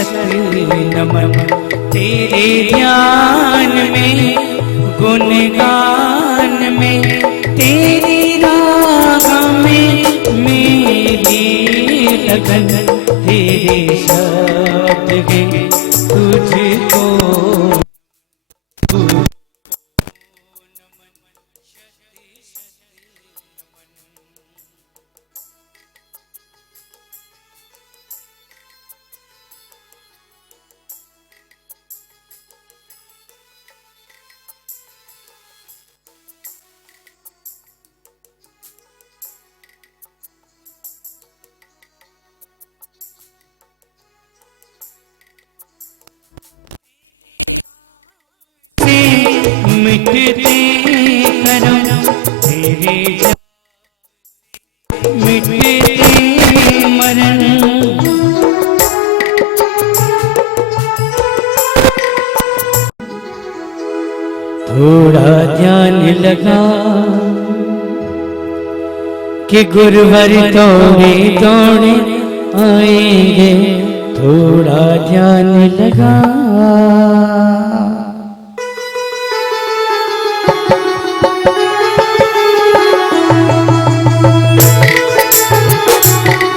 शत नमन। तेरे ध्यान में गुणगान में तेरी राह में मेरी लगन। तेरे शब्द है तुझको मिटते करम तेरे मिटते मरण। थोड़ा ध्यान लगा कि गुरुवर दौड़े दौड़े आएंगे। थोड़ा ध्यान लगा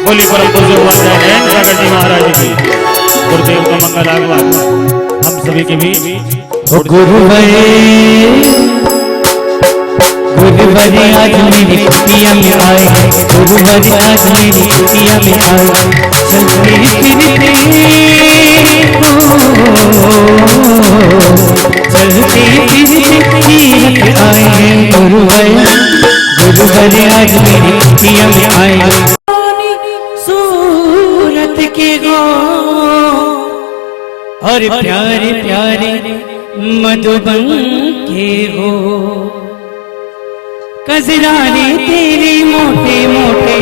बोली परम पूज्य सागर जी महाराज की गुरुदेव का मंगल आगमन हम सभी के बीच। गुरुवर आज मेरी कुटिया में आए। गुरुवर आज मेरी कुटिया में आए। चलते फिरते चलते फिरते तीरथ आए हैं। गुरुवर आज मेरी कुटिया में आए। सूरत के गो और प्यारे प्यारे मधुबन के हो। कजरारे तेरे मोटे मोटे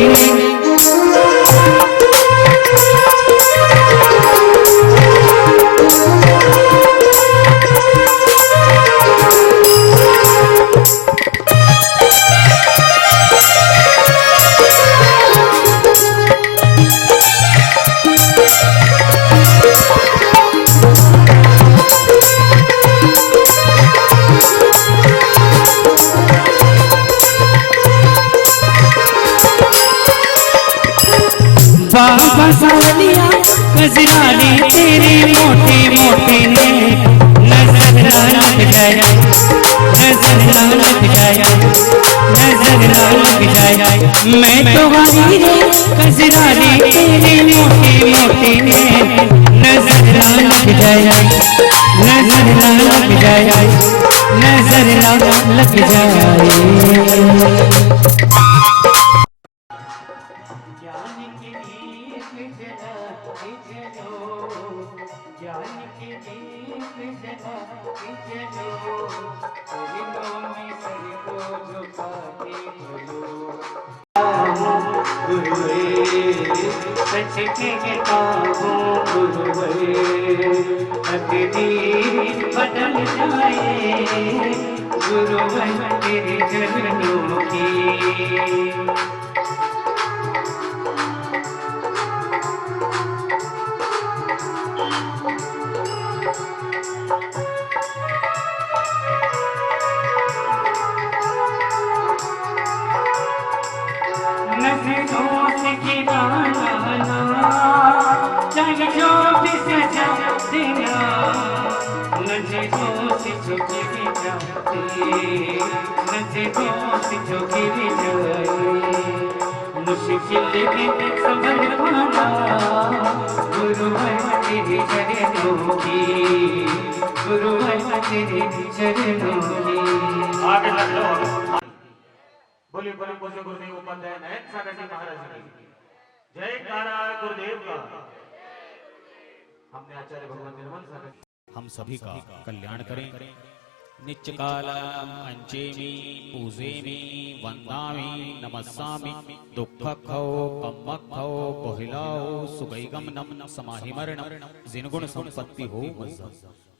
बाबा सावलिया कजरारे तेरे मोटे मोटे ने। नजर ना लग जाए, नजर ना लग जाए, नजर ना लग जाए। मैं तो वाली रे कजरारे तेरे मोटे मोटे ने। नजर ना लग जाए, नजर ना लग जाए, नजर ना लग जाए। ज्ञान के दीप जला चलो, चरणों में सर को झुकाते चलो। गुरुवे सच कहता हूँ गुरुवे, तकदीर बदल जाए गुरुवे तेरे चरणों की। नजरों से गिराना चाहे जो भी सजा देना। नजरों से जो गिर जाते, नजरों से जो गिर जाए। मुश्किल में संभल पाना गुरु है तेरे चरणों की, गुरु है तेरे चरणों की। आगे लग लो। बोलिए परम पूज्य गुरुदेव उपाध्याय नयन सागर जी महाराज की जय कारा गुरुदेव का। हमने आचार्य भगवान निर्मल सागर हम सभी का कल्याण करें। नित्य कालम अंचेमी पूजेमी वंदामी नमस्सामि दुःखखौ कम्मखौ कोहिलाओ सुगैगम नम समाहिमरणम जिनगुण संपत्ति हो।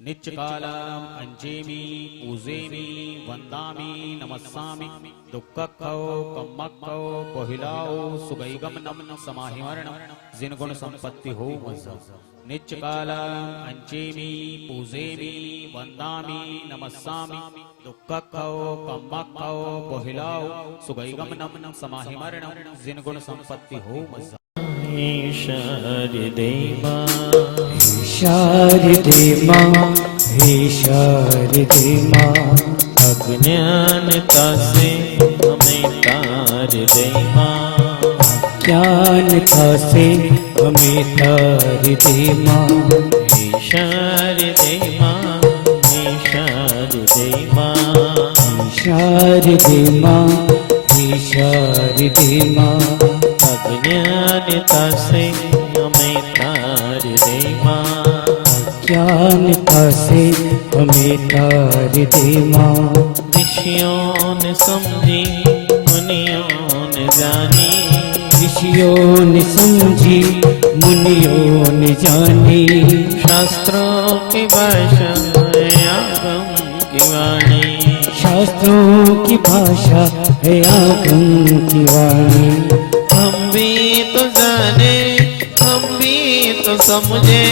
नित्य कालम अंचेमी पूजेमी वंदामी नमस्सामि दुःखखौ कम्मखौ कोहिलाओ सुगैगम नम समाहिमरणम जिनगुण संपत्ति हो। नित्यकालं अंचेमि पूजेमि वंदामि नमस्सामि दुःखखौ कम्मखौ बोहिलाओ सुगैगमनं समाहिमरणं जिनगुण संपत्ति हो मज़्ज़ा शारदे मां शारदे मां हे शारदे मां अज्ञानता से हमें तार दे मां ज्ञानता से हमें तार दे मां हे शारदे मां हे शारदे मां शारदे मां हे शारदे मां अज्ञानता से हमें तार दे मां ज्ञानता से हमें तार दे मां ऋषियों ने समझी मुनियों ने जानी ऋषियों ने समझी मुनियों ने जानी शास्त्रों की भाषा आगम की वाणी शास्त्रों की भाषा है आगम की वाणी हम भी तो जाने हम भी तो समझे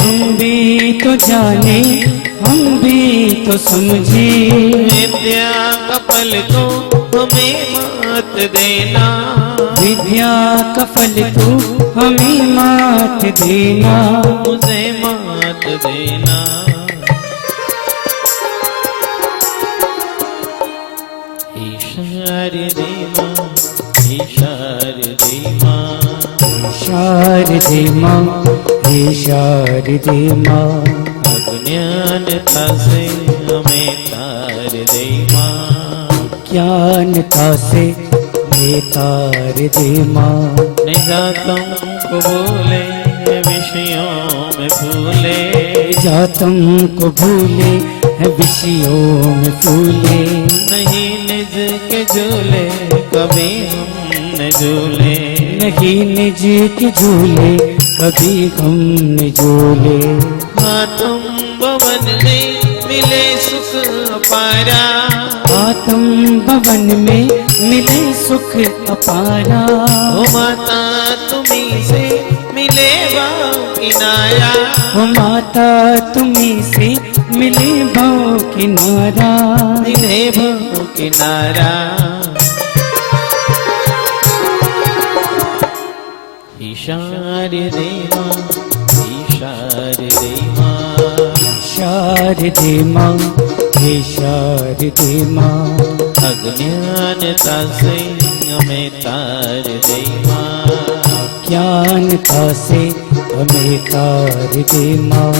हम भी तो जाने हम भी तो समझे विद्या का फल को हमें मत देना विद्या का फल तो हमें मात देना मुझे मत देना शारदे मां शारदे मां शारदे मां हे शारदे मां अज्ञानता से हमें तार दे मां ज्ञानता से हमें तार दे मां निजातम को भूले विषयों में फूले जातम को भूले है विषयों में फूले नहीं निज के झूले कभी हम न झूले नहीं निज के झूले कभी हम न झूले आत्म भवन में मिले सुख अपारा आत्म भवन में मिले सुख अपारा ओ माता तुम्हीं से मिले भाव किनारा ओ माता तुम्हीं से मिले भाव किनारा मिले भाव किनारा शारदे मां शारदे मां शारदे मां हे शारदे मां अज्ञानता से हमें तार दे मां ज्ञानता से हमें तार दे मां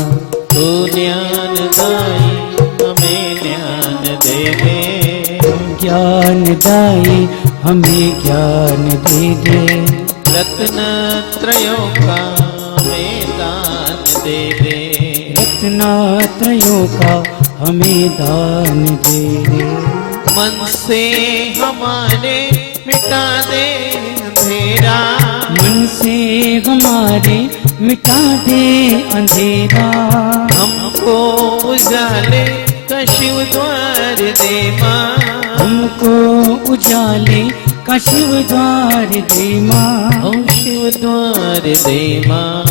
तू ज्ञान दाई हमें ज्ञान दे दे ज्ञान दाई हमें ज्ञान दे दे रत्न त्रयों का हमें दान दे दे रत्नात्रयों का हमें दान दे दे मन से हमारे मिटा दे अंधेरा मन से हमारे मिटा दे अंधेरा हमको उजाले का शिव द्वार दे मां हमको उजाले का शिव द्वार दे मां ओ शिव द्वार दे मां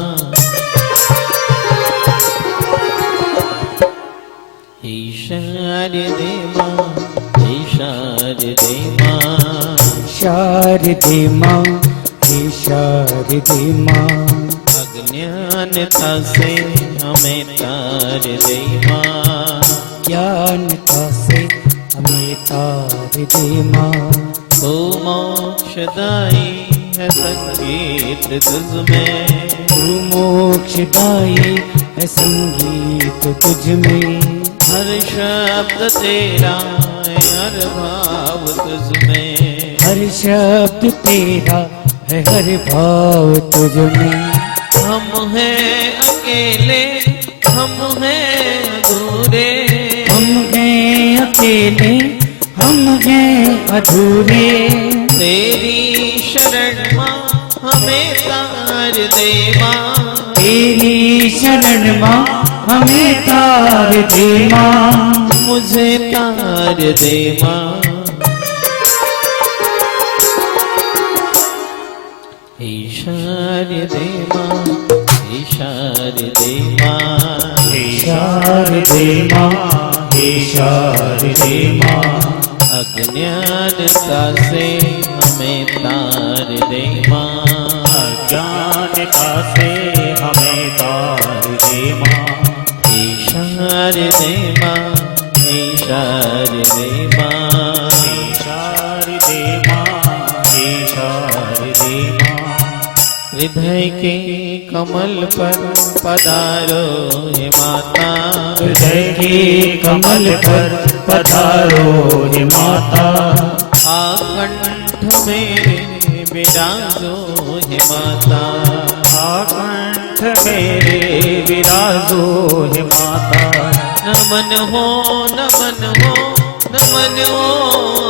शारदे मां शारदे मां शारदे मां हे शारदे मां अज्ञानता से हमें तार दे मां ज्ञानता से हमें तार दे मां तो मोक्षदायी है संगीत तुझ में तू मोक्षदायी है संगीत तुझ में हर शब्द तेरा है हर भाव तुझ में हर शब्द तेरा है हर भाव तुझ में हम हैं अकेले हम हैं अधूरे हम हैं अकेले हम हैं अधूरे तेरी शरण मां हमें तार दे मां तेरी शरण मां हमें तार दे मां मुझे तार दे मां शारदे मां शारदे माँ हे शारदे माँ, हे शारदे माँ, अज्ञानता से हमें तार दे माँ अज्ञानता से हमें तार दे माँ। हे शारदे माँ, हे शारदे माँ, हे शारदे माँ, हे शारदे माँ, हृदय के कमल पर पधारो हे माता हृदय के कमल पर पधारो हे माता, आकंठ मेरे विराजो हे माता आकंठ मेरे विराजो हे माता। नमन हो नमन हो नमन हो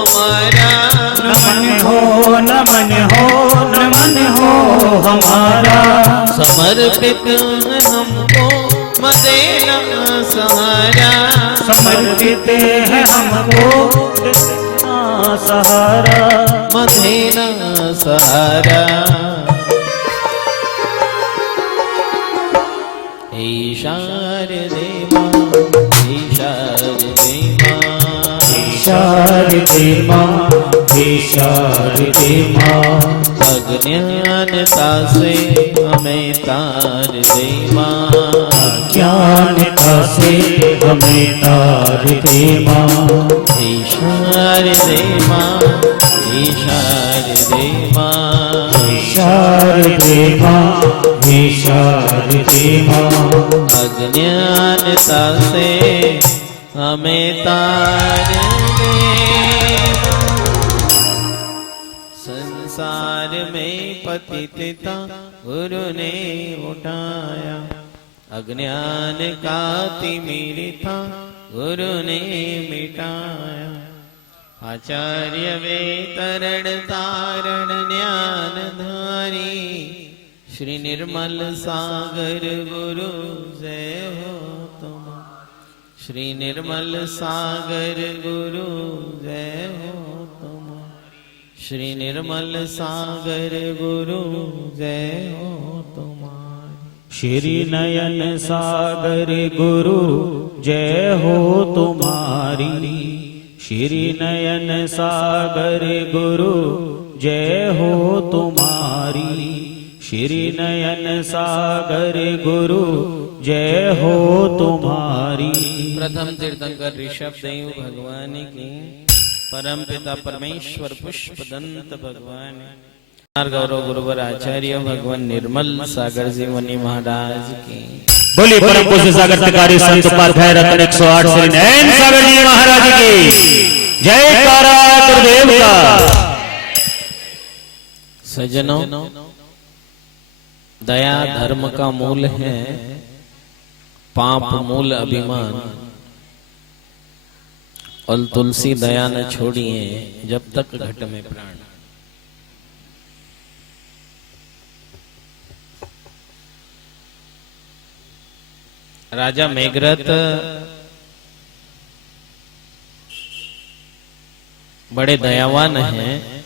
हमारा नमन हो नमन हो नमन हो हमारा, समर्पित है हमको मदेना सहारा समर्पित है हमको देना सहारा, मदेना सहारा। हे शारदे माँ, हे शारदे माँ, हे शारदे माँ, हे शारदे माँ, अज्ञानता से हमें तार दे माँ ज्ञानता से हमें तार दे माँ। हे शारदे माँ, हे शारदे माँ, हे शारदे माँ, हे शारदे माँ, अज्ञानता से हमें तार दे। संसार में पतितता गुरु ने उठाया, अज्ञान का तिमिर था गुरु ने मिटाया। आचार्य वे तरण तारण ज्ञान धारी, श्री निर्मल सागर गुरु जय हो तुम, श्री निर्मल सागर गुरु जय हो तुम, श्री निर्मल सागर गुरु जय हो तुम्हारी। श्री नयन सागर गुरु जय हो तुम्हारी, श्री नयन सागर गुरु जय हो तुम्हारी, श्री नयन सागर गुरु जय हो तुम्हारी। प्रथम तीर्थंकर ऋषभ देव भगवान की, परम पिता परमेश्वर पुष्प दंत भगवान, गौरव गुरुवर आचार्य भगवान निर्मल सागर जी मुनि महाराज की। बोलिए परम पूज्य सागर तिकारी संत उपाध्याय रत्न 108 श्री नयन सागर जी महाराज की जय। कारा गुरुदेव का। सज्जनों, दया धर्म का मूल है, पाप मूल अभिमान, और तुलसी दया न छोड़िए जब तक घट में प्राण। राजा मेघरथ बड़े दयावान हैं,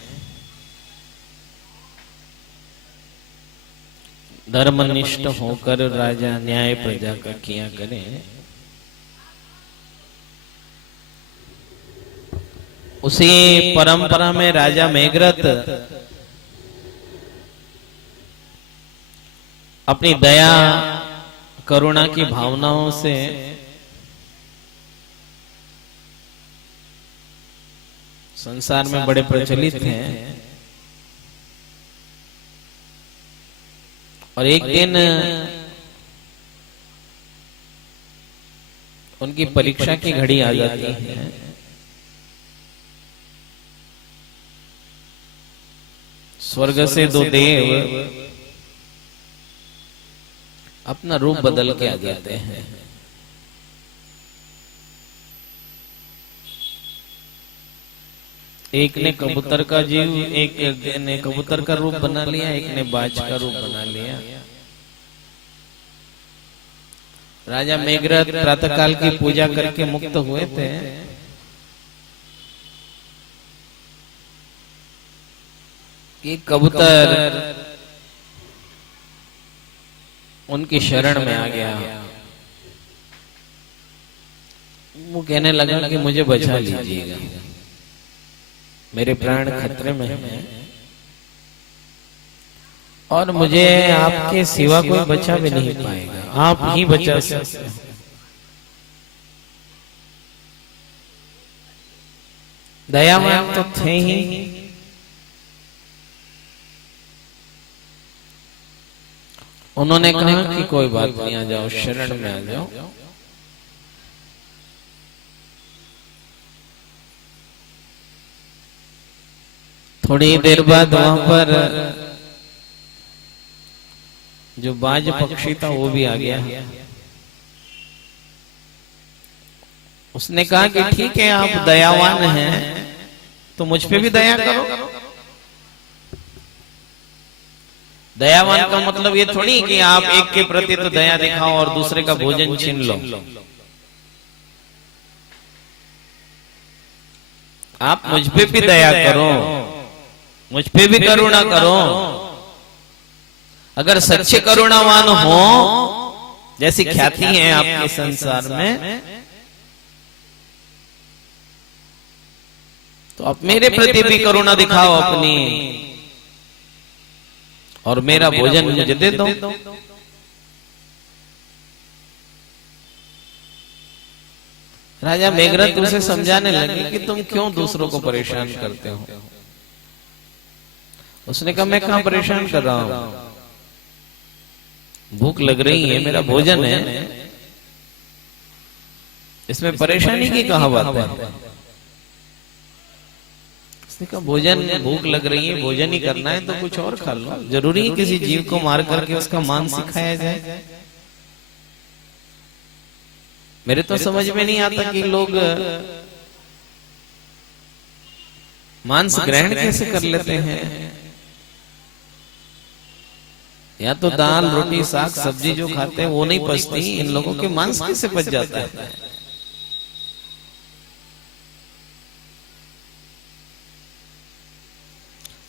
धर्मनिष्ठ होकर राजा न्याय प्रजा का किया करें। उसी परंपरा में राजा मेघरथ अपनी दया करुणा की भावनाओं से संसार में बड़े प्रचलित हैं। और एक दिन उनकी परीक्षा की घड़ी आ जाती है। स्वर्ग से दो देव अपना रूप बदल के आ जाते हैं। एक ने कबूतर का जीव, एक ने कबूतर का रूप बना लिया, एक ने बाज का रूप बना लिया। राजा मेघरथ प्रातःकाल की पूजा करके मुक्त हुए थे। कि कबूतर उनकी शरण में आ गया। वो कहने लगा कि मुझे बचा लीजिएगा, मेरे प्राण खतरे में हैं और मुझे आपके सिवा कोई बचा भी नहीं पाएगा, आप ही बचा सकते हैं। दयावान तो थे ही, उन्होंने कहा कि कोई बात नहीं, आ जाओ, शरण में आ जाओ। थोड़ी देर बाद वहां पर जो बाज पक्षी था वो भी आ गया। उसने कहा कि ठीक है, आप दयावान हैं तो मुझ पे भी दया करो। दयावान का मतलब ये थोड़ी कि आप एक के प्रति तो दया दिखाओ और दूसरे का भोजन छीन लो। आप मुझ पे भी दया करो, मुझ पे भी करुणा करो। अगर सच्चे करुणावान हो, जैसी ख्याति है आपके संसार में, तो आप मेरे प्रति भी करुणा दिखाओ अपनी, और मेरा भोजन मुझे दे दो। राजा मेघरथ उसे समझाने लगे कि तुम क्यों दूसरों को परेशान करते हो। उसने कहा, मैं कहां परेशान कर रहा हूं, भूख लग रही है, मेरा भोजन है, इसमें परेशानी की कहां बात है। उसने कहा, भोजन, भूख लग रही है, भोजन ही करना है तो कुछ और खा लो, जरूरी है किसी जीव को मार करके उसका मांस खाया जाए। मेरे तो समझ में नहीं आता कि लोग मांस ग्रहण कैसे कर लेते हैं। या तो दाल रोटी साग सब्जी जो खाते हैं वो नहीं पचती, इन लोगों के मांस कैसे पच जाता है।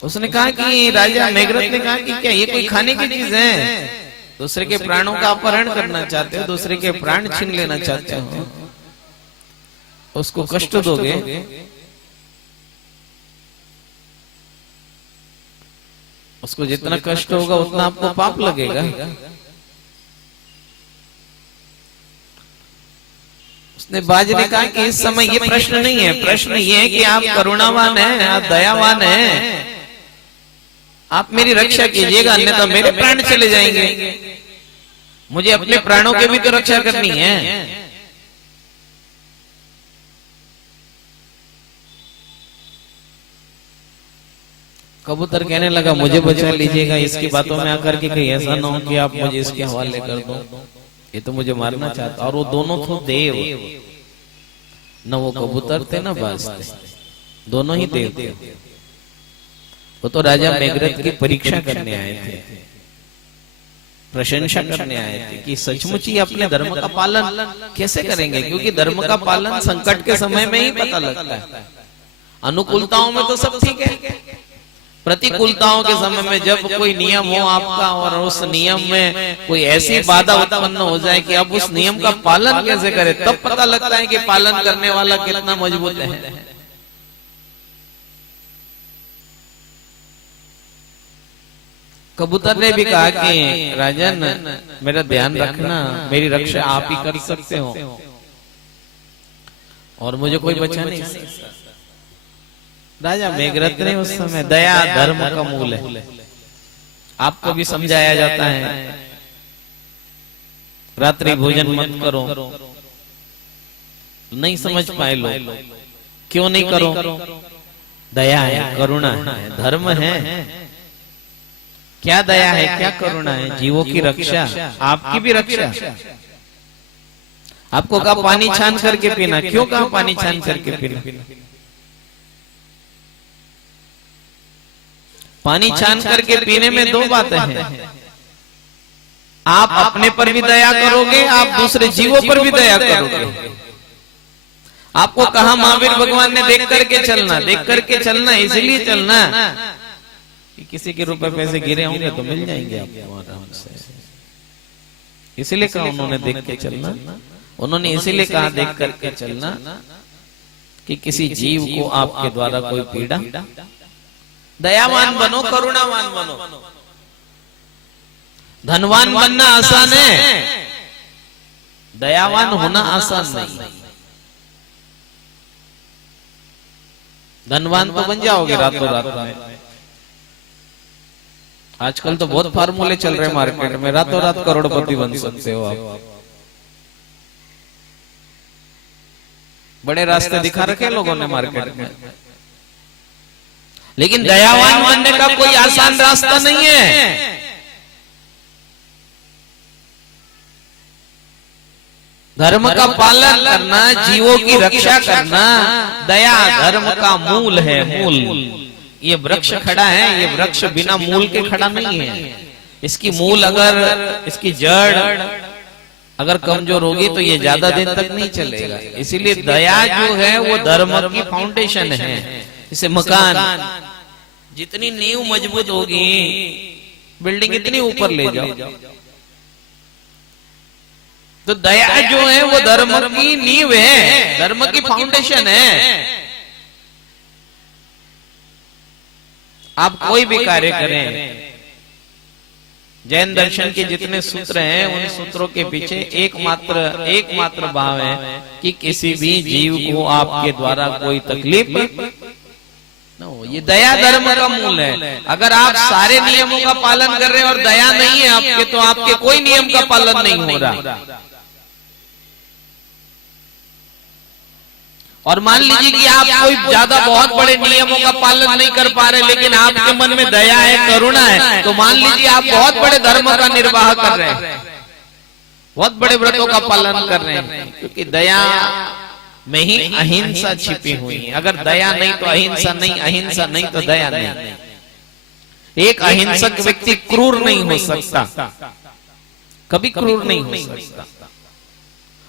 उसने कहा कि राजा मेघरथ ने कहा कि क्या ये कोई खाने की चीज है, दूसरे के प्राणों का अपहरण करना चाहते हो, दूसरे के प्राण छीन लेना चाहते हो, उसको कष्ट दोगे। उसको जितना कष्ट होगा उतना आपको पाप लगेगा। उसने बाज ने कहा कि इस समय ये प्रश्न नहीं है, प्रश्न ये है कि आप करुणावान हैं, आप दयावान हैं, आप मेरी रक्षा कीजिएगा, अन्यथा मेरे प्राण चले जाएंगे। मुझे अपने प्राणों की भी तो रक्षा करनी है। कबूतर कहने लगा, मुझे बचा लीजिएगा, इसकी बातों में आकर के कहीं ऐसा ना हो कि आप मुझे इसके हवाले कर दो, ये तो मुझे मारना चाहता। और वो दोनों तो देव, न वो कबूतर थे न बाज थे, दोनों ही देव थे। वो तो राजा मेघरथ की परीक्षा करने आए थे, प्रशंसा करने आए थे कि सचमुच ही अपने धर्म का पालन कैसे करेंगे, क्योंकि धर्म का पालन संकट के समय में ही पता लगता है। अनुकूलताओं में तो सब ठीक है, प्रतिकूलताओं के समय में जब कोई नियम हो आपका और उस नियम में कोई ऐसी बाधा उत्पन्न हो जाए कि अब उस नियम का पालन कैसे करें, तब पता लगता है कि पालन करने वाला कितना मजबूत है। कबूतर ने भी कहा कि राजन, मेरा ध्यान रखना, मेरी रक्षा आप ही कर सकते हो और मुझे कोई बचा नहीं सकता। राजा मेघरथ ने उस समय, दया धर्म का मूल है, आपको भी समझाया जाता है, रात्रि भोजन मत करो, नहीं समझ पाए लोग, क्यों नहीं करो, दया है, करुणा है, धर्म है। क्या दया है, क्या करुणा है, जीवों की रक्षा, आपकी भी रक्षा। आपको कहा पानी छान करके पीना, क्यों कहा पानी छान करके पीना। पानी छान करके पीने में दो बातें हैं, आप अपने पर भी दया करोगे, आप दूसरे जीवों पर भी दया करोगे। आपको कहा महावीर भगवान ने देख करके चलना, देख करके चलना, इसलिए चलना कि किसी के रुपए पैसे गिरे होंगे तो मिल जाएंगे आपको आराम से। इसीलिए कहा उन्होंने देख के चलना, उन्होंने इसीलिए कहा देख करके चलना कि किसी जीव को आपके द्वारा कोई पीड़ा, दयावान बनो, करुणावान बनो। धनवान बनना आसान है, दयावान होना आसान नहीं। धनवान तो बन जाओगे रातों रात में। आजकल तो बहुत फार्मूले चल रहे हैं मार्केट में, रातों रात करोड़पति बन सकते हो आप। बड़े रास्ते दिखा रखे लोगों ने मार्केट में, लेकिन दयावान बनने का कोई आसान रास्ता नहीं है। धर्म का पालन करना, जीवों की रक्षा करना, दया धर्म का मूल है, मूल। ये वृक्ष खड़ा है, ये वृक्ष बिना मूल के खड़ा नहीं है। इसकी मूल अगर, इसकी जड़ अगर कमजोर होगी तो ये ज्यादा दिन तक नहीं चलेगा। इसीलिए दया जो है वो धर्म की फाउंडेशन है। इसे मकान, जितनी नींव मजबूत होगी बिल्डिंग इतनी ऊपर ले जाओ। तो दया जो है वो धर्म की नींव है, धर्म की फाउंडेशन है। आप कोई भी कार्य करें, जैन दर्शन के जितने सूत्र हैं उन सूत्रों के पीछे एकमात्र भाव है कि किसी भी जीव को आपके द्वारा कोई तकलीफ न हो। ये दया धर्म का मूल है। अगर आप सारे नियमों का पालन कर रहे हैं और दया नहीं है आपके, तो आपके कोई नियम का पालन नहीं हो रहा। और मान लीजिए कि आप कोई ज्यादा बहुत बड़े नियमों का पालन नहीं कर पा रहे, लेकिन आपके मन में दया है, करुणा है, तो मान लीजिए आप बहुत बड़े धर्म का निर्वाह कर रहे हैं, बहुत बड़े व्रतों का पालन कर रहे हैं, क्योंकि दया में ही अहिंसा छिपी हुई है। अगर दया नहीं तो अहिंसा नहीं, अहिंसा नहीं तो दया नहीं। एक अहिंसक व्यक्ति क्रूर नहीं हो सकता, कभी क्रूर नहीं हो सकता।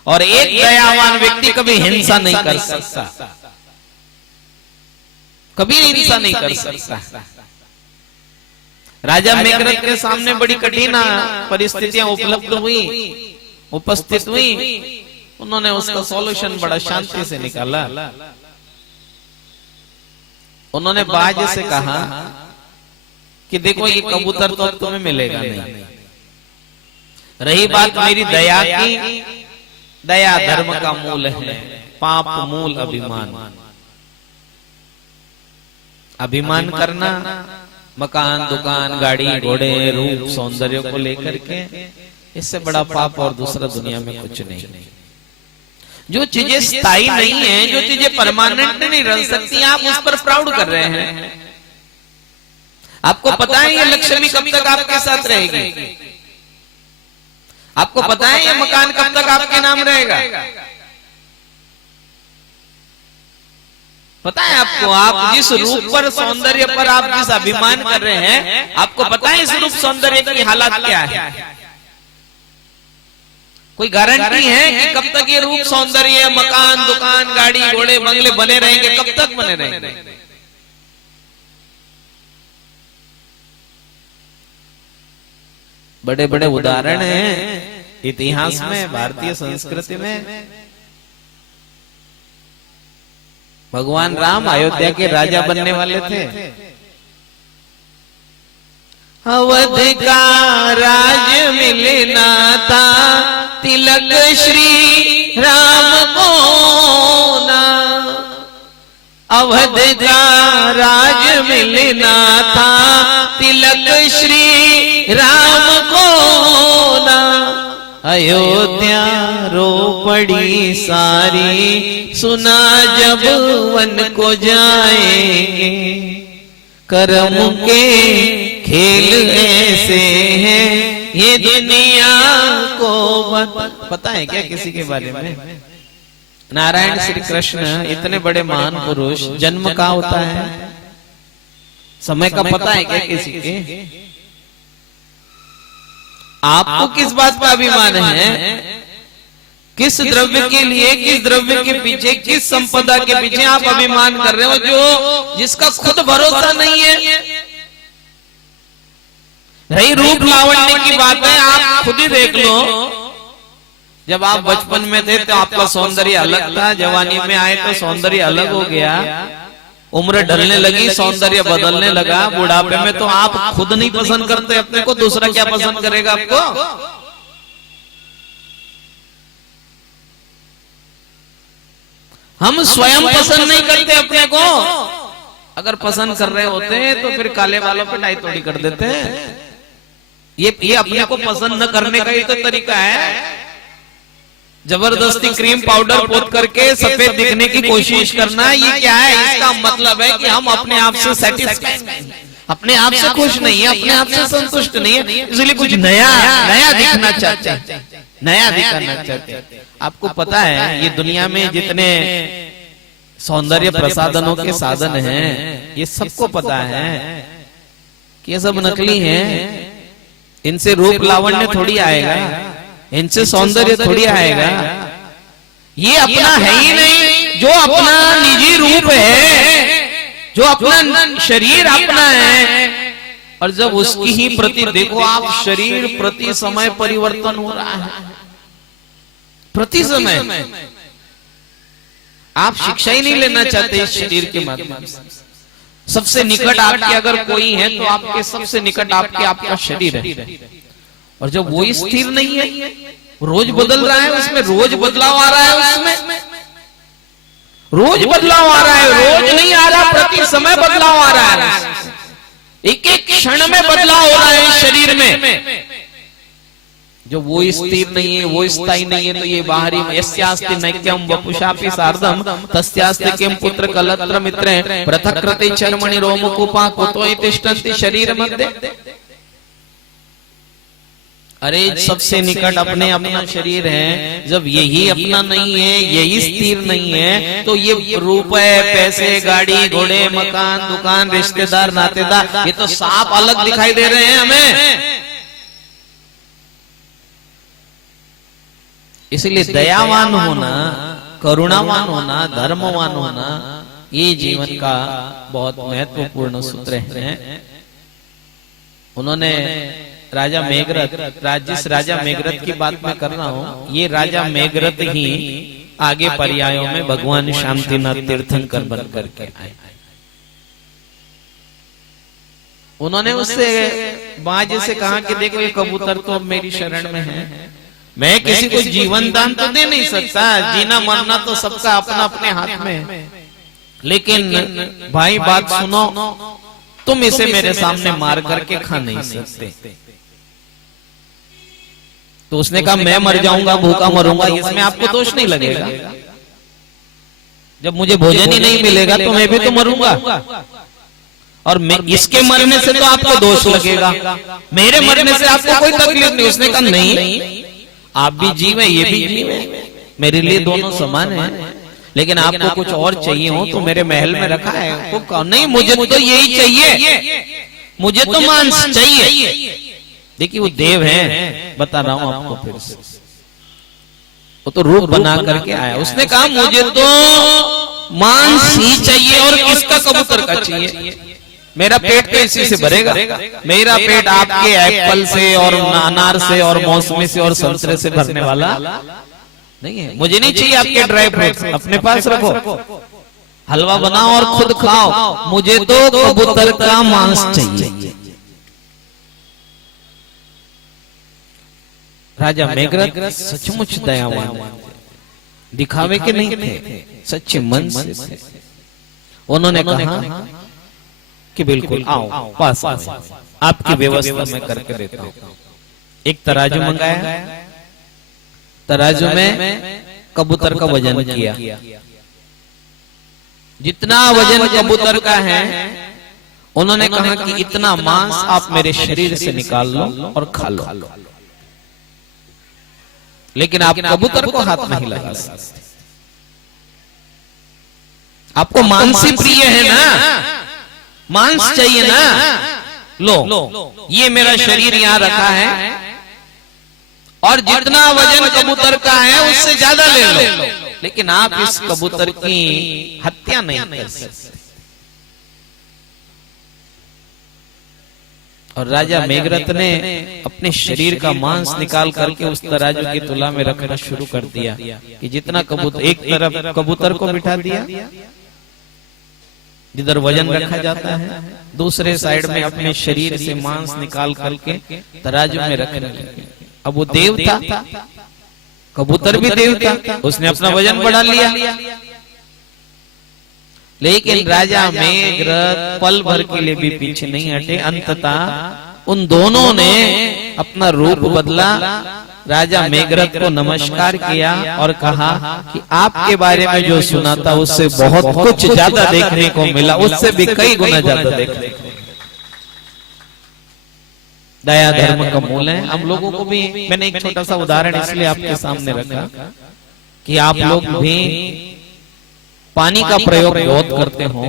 और एक दयावान व्यक्ति कभी हिंसा नहीं कर सकता, कभी हिंसा नहीं कर सकता। राजा मेघरथ के सामने बड़ी कठिन परिस्थितियां उपस्थित हुई, उन्होंने उसका सॉल्यूशन बड़ा शांति से निकाला। उन्होंने बाज से कहा कि देखो ये कबूतर तो तुम्हें मिलेगा नहीं। रही बात मेरी दया की, दया धर्म का मूल है, पाप मूल अभिमान। अभिमान करना मकान, दुकान, गाड़ी, घोड़े, रूप, सौंदर्य को लेकर के, इससे बड़ा पाप और दूसरा दुनिया में कुछ नहीं। जो चीजें स्थायी नहीं है, जो चीजें परमानेंट नहीं रह सकती, आप उस पर प्राउड कर रहे हैं। आपको पता है ये लक्ष्मी कब तक आपके साथ रहेगी, आपको पता है ये मकान कब तक आपके नाम रहेगा, पता है आपको। आप जिस रूप पर, सौंदर्य पर आप जिस अभिमान कर रहे हैं, आपको पता है इस रूप सौंदर्य की हालत क्या है। कोई गारंटी है कि कब तक ये रूप सौंदर्य, मकान, दुकान, गाड़ी, घोड़े, बंगले बने रहेंगे? कब तक बने रहेंगे? बड़े बड़े उदाहरण हैं इतिहास में, भारतीय संस्कृति में। भगवान राम अयोध्या के राजा बनने वाले थे। अवध का राज मिलना था, तिलक श्री राम को ना। अवध का राज मिलना था, तिलक श्री राम को ना। अयोध्या रो पड़ी सारी, सुना जब वन को जाएंगे। कर्म के खेल ऐसे हैं, ये दुनिया को पता है क्या किसी के बारे में? नारायण श्री कृष्ण इतने बड़े महान पुरुष, जन्म का होता है, समय का पता है क्या किसी के? आपको किस बात का अभिमान है? किस द्रव्य के लिए, किस द्रव्य के पीछे, किस संपदा के पीछे आप अभिमान कर रहे हो, जो जिसका खुद भरोसा नहीं है? रही रूप लावण्य की बात है, आप खुद ही देख लो जब आप बचपन में थे तो आपका सौंदर्य अलग था, जवानी में आए तो सौंदर्य अलग हो गया, उम्र ढलने लगी सौंदर्य बदलने लगा, बुढ़ापे में तो आप खुद नहीं पसंद करते अपने को, दूसरा क्या पसंद करेगा आपको? हम स्वयं पसंद नहीं करते अपने को। अगर पसंद कर रहे होते तो फिर काले वालों पे डाई तोड़ी कर देते। ये अपने को पसंद न करने का ही तो तरीका है। जबरदस्ती क्रीम पाउडर पोत करके सफेद दिखने की कोशिश करना, ये क्या है? इसका मतलब है कि हम अपने आप से सेटिस्फाइड, अपने आप से खुश नहीं है, अपने आप से संतुष्ट नहीं है, इसलिए कुछ नया दिखना चाहते हैं, नया दिखाना चाहते हैं। आपको पता है ये दुनिया में जितने सौंदर्य प्रसाधनों के साधन हैं, ये सबको पता है कि ये सब नकली हैं। इनसे रूप लावण्य थोड़ी आएगा, इनसे सौंदर्य थोड़ी आएगा। ये अपना है ही नहीं। जो अपना निजी रूप है, जो अपना शरीर अपना है, और जब उसकी ही प्रति देखो आप, शरीर प्रति समय परिवर्तन हो रहा है, प्रति समय। आप शिक्षा ही नहीं लेना चाहते इस शरीर के माध्यम से। सबसे निकट आपके अगर कोई है तो आपके सबसे निकट आपका शरीर है, और जब वो स्थिर नहीं है, रोज बदल रहा है, उसमें रोज बदलाव आ रहा है, उसमें रोज बदलाव आ रहा है, रोज नहीं आ रहा, प्रति समय बदलाव आ रहा है, एक एक क्षण में बदलाव हो रहा है शरीर में। जो वो स्थिर नहीं है, वो स्थायी नहीं है, तो ये बाहरी यस्यास्ति नैक्यम वपुषापि सार्धम तस्यास्ति किम पुत्र कलत्र मित्रे पृथक् कृते चर्मणि रोमकूपा कुतो तिष्ठन्ति शरीर मध्ये। अरे सबसे निकट अपना शरीर है, जब यही अपना नहीं है, यही स्थिर नहीं है, तो ये रुपए पैसे गाड़ी घोड़े मकान दुकान रिश्तेदार नातेदार ये तो साफ अलग दिखाई दे रहे हैं हमें। इसलिए दयावान होना, करुणावान होना, धर्मवान होना, ये जीवन का बहुत महत्वपूर्ण सूत्र है। उन्होंने राजा मेघरथ, जिस राजा मेघरथ की बात मैं कर रहा हूं, ये राजा मेघरथ ही आगे पर्यायों में भगवान शांतिनाथ तीर्थंकर बन करके आए। उन्होंने उससे बाजे से कहा कि देखो ये कबूतर तो अब मेरी शरण में है, मैं किसी को जीवन दान तो दे नहीं सकता, जीना मरना तो सबका अपना अपने हाथ में है, लेकिन भाई बात सुनो, तुम इसे मेरे सामने मार करके खा नहीं सकते। तो उसने कहा मैं मर जाऊंगा, भूखा मरूंगा, इसमें आपको दोष नहीं लगेगा? जब मुझे भोजन ही नहीं मिलेगा तो मैं भी तो मरूंगा, और मैं इसके मरने से तो आपको दोष लगेगा, मेरे मरने से आपको कोई तकलीफ नहीं। उसने कहा नहीं, आप भी जीव है, ये भी जीव है, मेरे लिए दोनों समान है, लेकिन आपको कुछ और चाहिए हो तो मेरे महल में रखा है। वो कहा नहीं, मुझे तो यही चाहिए, मुझे तो मांस चाहिए। देखिए वो देव है, बता रहा हूं आपको फिर से, वो तो रूप बना करके आया। उसने कहा मुझे तो मांस ही चाहिए, और किसका? कबूतर का चाहिए। मेरा पेट तो इसी से भरेगा, मेरा पेट आपके एप्पल से और अनार से और मौसमी से और संतरे से भरने वाला नहीं है। मुझे नहीं चाहिए आपके ड्राई फ्रूट्स, अपने पास रखो, हलवा बनाओ और खुद खाओ, मुझे तो कबूतर का मांस चाहिए। राजा मेघरथ सचमुच दयावान, दिखावे के नहीं थे, सच्चे मन से थे। उन्होंने कहा कि बिल्कुल आओ पास, आपकी व्यवस्था मैं करके देता हूं। एक तराजू मंगाया, तराजू में कबूतर का वजन किया, जितना वजन कबूतर का है उन्होंने कहा कि इतना मांस आप मेरे शरीर से निकाल लो और खा लो, लेकिन आप कबूतर को हाथ नहीं लगा सकते। आपको मांस ही प्रिय है ना, मांस चाहिए ना, लो ये मेरा शरीर यहां रखा है, और जितना वजन कबूतर का है उससे ज्यादा ले लो, लेकिन आप इस कबूतर की हत्या नहीं कर सकते। और राजा मेघरथ ने अपने शरीर का मांस निकाल करके उस तराजू की तुला में रखना शुरू कर दिया कि जितना कबूतर, एक तरफ कबूतर को बिठा दिया जिधर वजन रखा जाता है, दूसरे साइड में अपने शरीर से मांस निकाल करके तराजू में रखने लगे। अब वो देव था, कबूतर भी देव था, उसने अपना वजन बढ़ा लिया। लेकिन राजा मेघरथ पल भर के लिए भी पीछे नहीं हटे। अंततः उन दोनों ने अपना रूप बदला, राजा मेघरथ को नमस्कार किया और कहा कि आपके बारे में जो सुना था उससे बहुत कुछ ज्यादा देखने को मिला, उससे भी कई गुना ज्यादा देखने को मिला। दया धर्म का मूल है। हम लोगों को भी, मैंने एक छोटा सा उदाहरण इसलिए आपके सामने रखा कि आप लोग भी पानी का प्रयोग बहुत करते हो।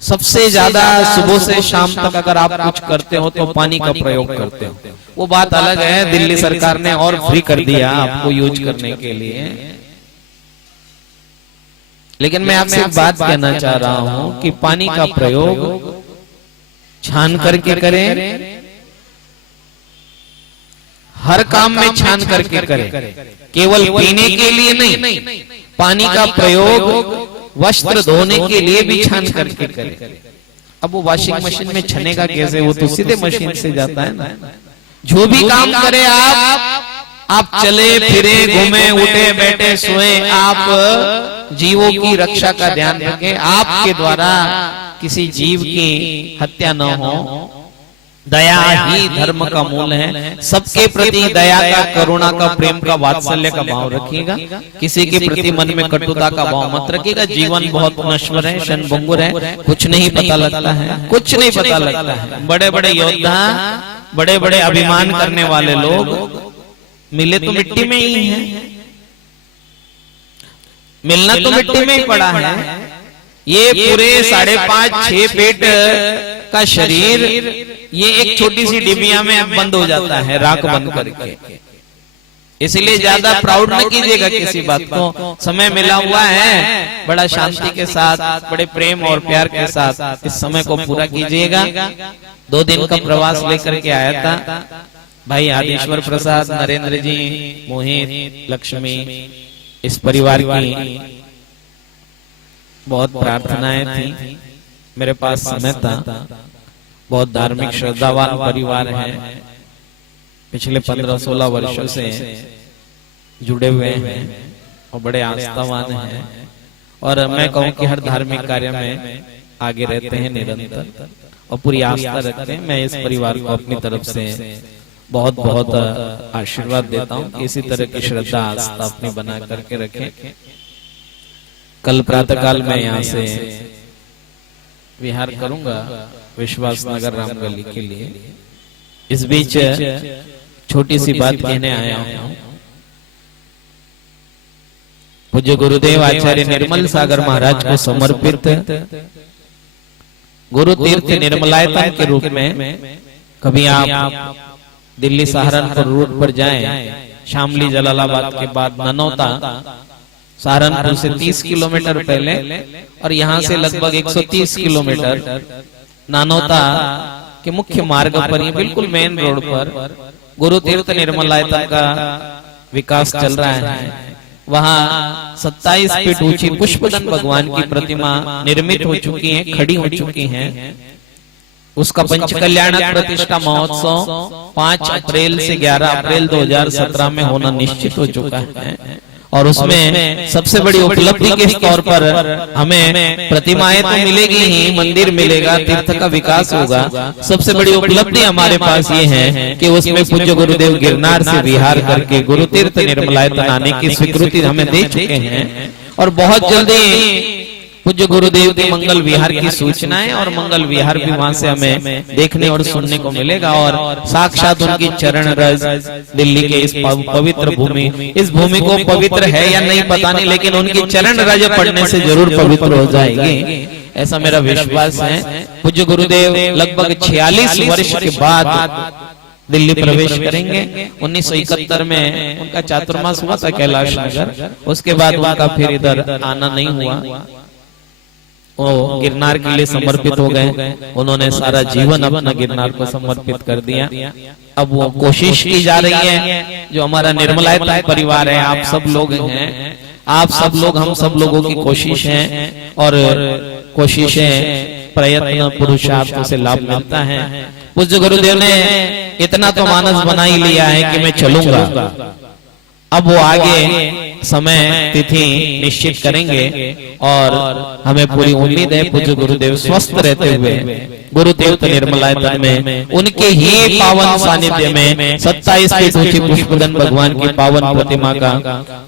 सबसे ज्यादा सुबह से शाम तक अगर आप कुछ करते हो तो पानी का प्रयोग करते हो। वो बात अलग है, दिल्ली सरकार ने और फ्री कर दिया आपको यूज करने के लिए। लेकिन मैं आपसे एक बात कहना चाह रहा हूं कि पानी का प्रयोग छान करके करें, हर काम में छान करके करें, केवल पीने के लिए नहीं। पानी का प्रयोग वस्त्र धोने के लिए भी छान करके करें। अब वो वॉशिंग मशीन में छनेगा कैसे, वो तो सीधे मशीन से जाता है ना। जो भी काम करे आप चले फिरे, घूमे, उठे, बैठे, सोए, आप जीवों की रक्षा का ध्यान रखें। आपके द्वारा किसी जीव की हत्या न हो। दया ही धर्म का मूल है। सबके प्रति दया का, करुणा का, प्रेम का, वात्सल्य का भाव रखिएगा। किसी के प्रति मन में कटुता का भाव मत रखिएगा। जीवन बहुत नश्वर है, क्षणभंगुर है, कुछ नहीं पता लगता है, कुछ नहीं पता लगता है। बड़े बड़े योद्धा, बड़े बड़े अभिमान करने वाले लोग मिले तो मिट्टी में ही है, मिलना तो मिट्टी में ही पड़ा है। ये पूरे 5.5-6 फीट का शरीर ये एक छोटी सी डिबिया में अब बंद हो जाता है, राख बंद करके। इसलिए ज्यादा प्राउड न कीजिएगा किसी बात को। समय मिला हुआ है, बड़ा शांति के साथ, बड़े प्रेम और प्यार के साथ इस समय को पूरा कीजिएगा। 2 दिन का प्रवास लेकर के आया था भाई आदिश्वर प्रसाद, नरेंद्र जी, मोहित, लक्ष्मी, इस परिवार की बहुत प्रार्थनाएं थी। मेरे पास समय था, बहुत धार्मिक श्रद्धावान परिवार है, पिछले 15-16 वर्षों से जुड़े हुए हैं और बड़े आस्थावान हैं। और मैं कहूं कि हर धार्मिक कार्य में आगे रहते हैं निरंतर और पूरी आस्था रखते हैं। मैं इस परिवार को अपनी तरफ से बहुत बहुत आशीर्वाद देता हूं कि इसी तरह की श्रद्धा आस्था अपनी बना करके रखें। कल प्रातःकाल में यहाँ से विहार करूंगा विश्वास नगर रामगली के लिए। इस बीच छोटी सी बात कहने आया हूं। पूज्य गुरुदेव आचार्य निर्मल सागर महाराज को समर्पित गुरु तीर्थ निर्मलायतन के रूप में कभी आप दिल्ली सहारनपुर रूट पर जाएं, शामली जलालाबाद के बाद ननौता, सहारनपुर से 30 किलोमीटर पहले और यहाँ से लगभग 130 किलोमीटर नानौता के मुख्य मार्ग पर ही बिल्कुल मेन रोड पर गुरु तीर्थ निर्मलायतन का विकास चल रहा है। वहाँ 27 फीट ऊंची पुष्पदन भगवान की प्रतिमा निर्मित हो चुकी है, खड़ी हो चुकी है। उसका पंचकल्याणक प्रतिष्ठा महोत्सव 5 अप्रैल से 11 अप्रैल 2017 में होना निश्चित हो चुका है। और उसमें सबसे बड़ी उपलब्धि के तौर पर हमें प्रतिमाएं तो मिलेगी ही, मंदिर मिलेगा, तीर्थ का विकास होगा। सबसे बड़ी उपलब्धि हमारे पास ये है कि उसमें पूज्य गुरुदेव गिरनार से विहार करके गुरु तीर्थ निर्मलायतन आने की स्वीकृति हमें दे चुके हैं। और बहुत जल्दी पूज्य गुरुदेव के मंगल विहार की सूचनाएं और मंगल विहार भी वहां से हमें देखने और सुनने को मिलेगा। और साक्षात उनकी चरण रज दिल्ली के इस पवित्र भूमि, इस भूमि को पवित्र है या नहीं पता नहीं, लेकिन उनकी चरण रज पढ़ने से जरूर पवित्र हो जाएगी, ऐसा मेरा विश्वास है। पूज्य गुरुदेव लगभग 46 वर्ष के बाद दिल्ली प्रवेश करेंगे। 1971 में उनका चातुर्मास हुआ था कैलाश नगर, उसके बाद उनका फिर इधर आना नहीं हुआ। वो गिरनार के लिए समर्पित हो गए। उन्होंने सारा जीवन अपना गिरनार को समर्पित कर दिया। अब वो कोशिश की जा रही है, जो हमारा निर्मलायतन परिवार है, आप सब लोग हैं, आप सब लोग, हम सब लोगों की कोशिश है, और कोशिशें, प्रयत्न, पुरुषार्थ से लाभ मिलता है। पूज्य गुरुदेव ने इतना तो मानस बना ही लिया है कि मैं चलूंगा। अब वो आगे समय तिथि निश्चित करेंगे, और हमें पूरी उम्मीद है पूज्य गुरुदेव स्वस्थ रहते हुए गुरुतीर्थ निर्मलायतन में उनके ही पावन सानिध्य में 27 फीट ऊंची पुष्पदन भगवान की पावन प्रतिमा का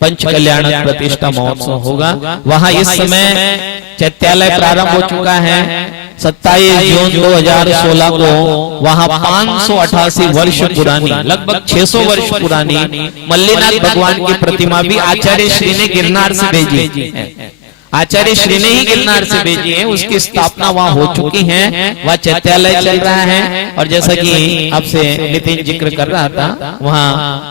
पंच कल्याण प्रतिष्ठा महोत्सव होगा। वहां इस समय चैत्यालय प्रारंभ हो चुका है। 27 जून 2016 को वहां 588 वर्ष पुरानी, लगभग 600 वर्ष पुरानी मल्लीनाथ भगवान की प्रतिमा भी आचार्य श्री ने गिरनार से भेजी है। आचार्य श्री ने ही गिरनार से भेजी है। उसकी स्थापना वहां हो चुकी है, वहां चैत्यालय चल रहा है। और जैसा कि आपसे नितिन जिक्र कर रहा था, वहां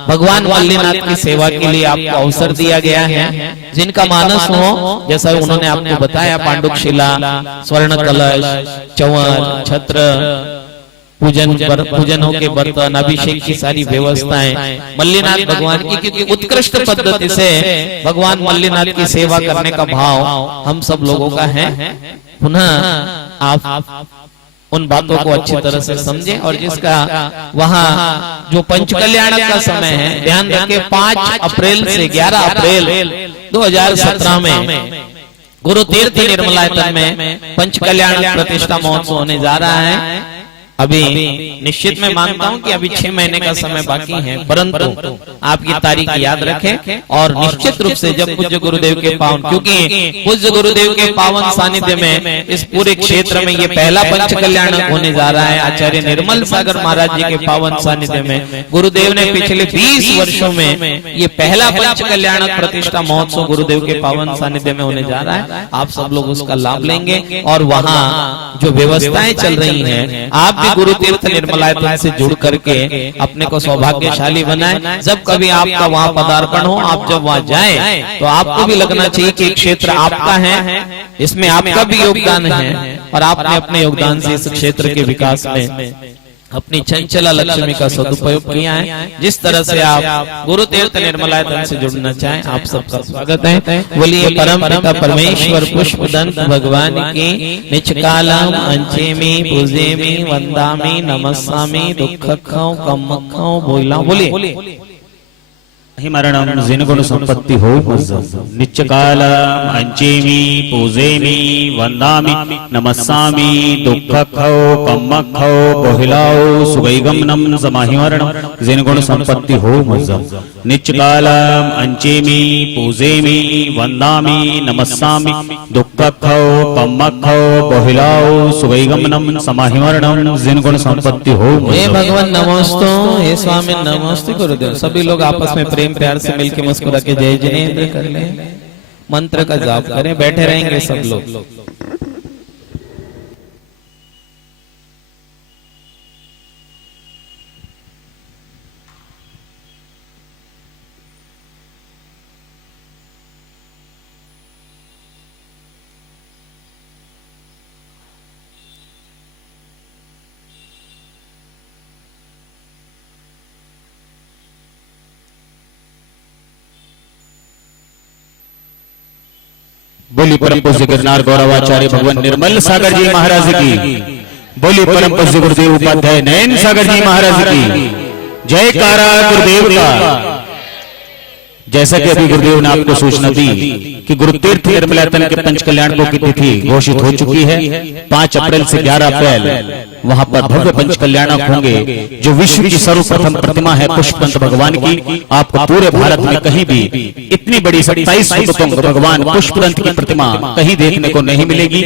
भगवान मल्लीनाथ की सेवा के लिए आपको अवसर दिया गया है। जिनका मानस हो, जैसा उन्होंने आपको बताया, पांडुक शिला, स्वर्ण कलश, चंवर, छत्र, पूजनों के बर्तन, अभिषेक की सारी व्यवस्थाएं मल्लीनाथ भगवान की, क्योंकि उत्कृष्ट पद्धति से भगवान मल्लीनाथ की सेवा करने का भाव हम सब लोगों का है। पुनः आप उन बातों को अच्छी तरह से समझें, और जिसका वहां जो पंच कल्याण का समय है, ध्यान रखें 5 अप्रैल से 11 अप्रैल 2017 में गुरु तीर्थ निर्मलायतन में पंच कल्याण प्रतिष्ठा महोत्सव होने जा रहा है। अभी निश्चित मैं मानता हूं कि अभी 6 महीने का समय बाकी है, परंतु आपकी तारीख याद रखें, और निश्चित रूप से जब पूज्य गुरुदेव के पावन, क्योंकि पूज्य गुरुदेव के पावन सानिध्य में इस पूरे क्षेत्र में ये पहला पंच कल्याण होने जा रहा है। आचार्य निर्मल सागर महाराज जी के पावन सानिध्य में गुरुदेव ने पिछले 20 वर्षों में ये पहला पंच कल्याण प्रतिष्ठा महोत्सव गुरुदेव के पावन सानिध्य में होने जा रहा है। आप सब लोग उसका लाभ लेंगे, और वहाँ जो व्यवस्थाएं चल रही हैं, आप गुरु तीर्थ निर्मलायतन से जुड़ करके अपने को सौभाग्यशाली बनाएं। जब कभी आपका वहां पदार्पण हो, आप जब वहां जाएं, तो आपको भी लगना चाहिए कि क्षेत्र आपका है, इसमें आपका भी योगदान है, और आपने अपने योगदान से इस क्षेत्र के विकास में अपनी चंचला लक्ष्मी का सदुपयोग किया है। जिस तरह से आप गुरु तीर्थ निर्मलायतन से जुड़ना चाहें, आप सबका स्वागत है। बोलिए परम पिता परमेश्वर पुष्पदंत भगवान की। निचकालम अंचेमी पूजेमी वंदामी नमस्सामी दुःखखौ कम्मखौ बोला। बोलिए महिमरणं जिनगुण संपत्ति हो नित्यकालम अंचेमी पूजेमी वंदामि नमस्सामि दुःखखौ कम्मखौ बोहिलाओ सुगैगमनं समाहिमरणं जिनगुण संपत्ति हो नित्यकालम अंचेमी पूजेमी वंदामि नमस्सामि दुःखखौ कम्मखौ बोहिलाओ सुगैगमनं समाहिमरणं जिनगुण संपत्ति हो। हे भगवान नमोस्तु, हे स्वामी नमस्ते गुरुदेव। सभी लोग आपस में प्रेम प्यार से मिलके मुस्कुरा के जय जिनेंद्र कर ले, मंत्र का जाप करें। बैठे रहेंगे सब लोग। बोली परम पूज्य गिरनार गौरवाचार्य भगवान निर्मल सागर जी महाराज की। बोली परम पूज्य गुरुदेव उपाध्याय नयन सागर जी महाराज की। जयकारा गुरुदेव का। जैसा कि अभी गुरुदेव ने आपको सूचना दी कि गुरु तीर्थ निर्मलायतन के पंच कल्याणकों की तिथि घोषित हो चुकी है। 5 अप्रैल से 11 अप्रैल वहां पर भव्य पंच कल्याणक होंगे, जो विश्व की सर्वप्रथम प्रतिमा है पुष्पदंत भगवान की। आपको पूरे भारत में कहीं भी इतनी बड़ी 27 फुट भगवान पुष्पदंत की प्रतिमा कहीं देखने को नहीं मिलेगी।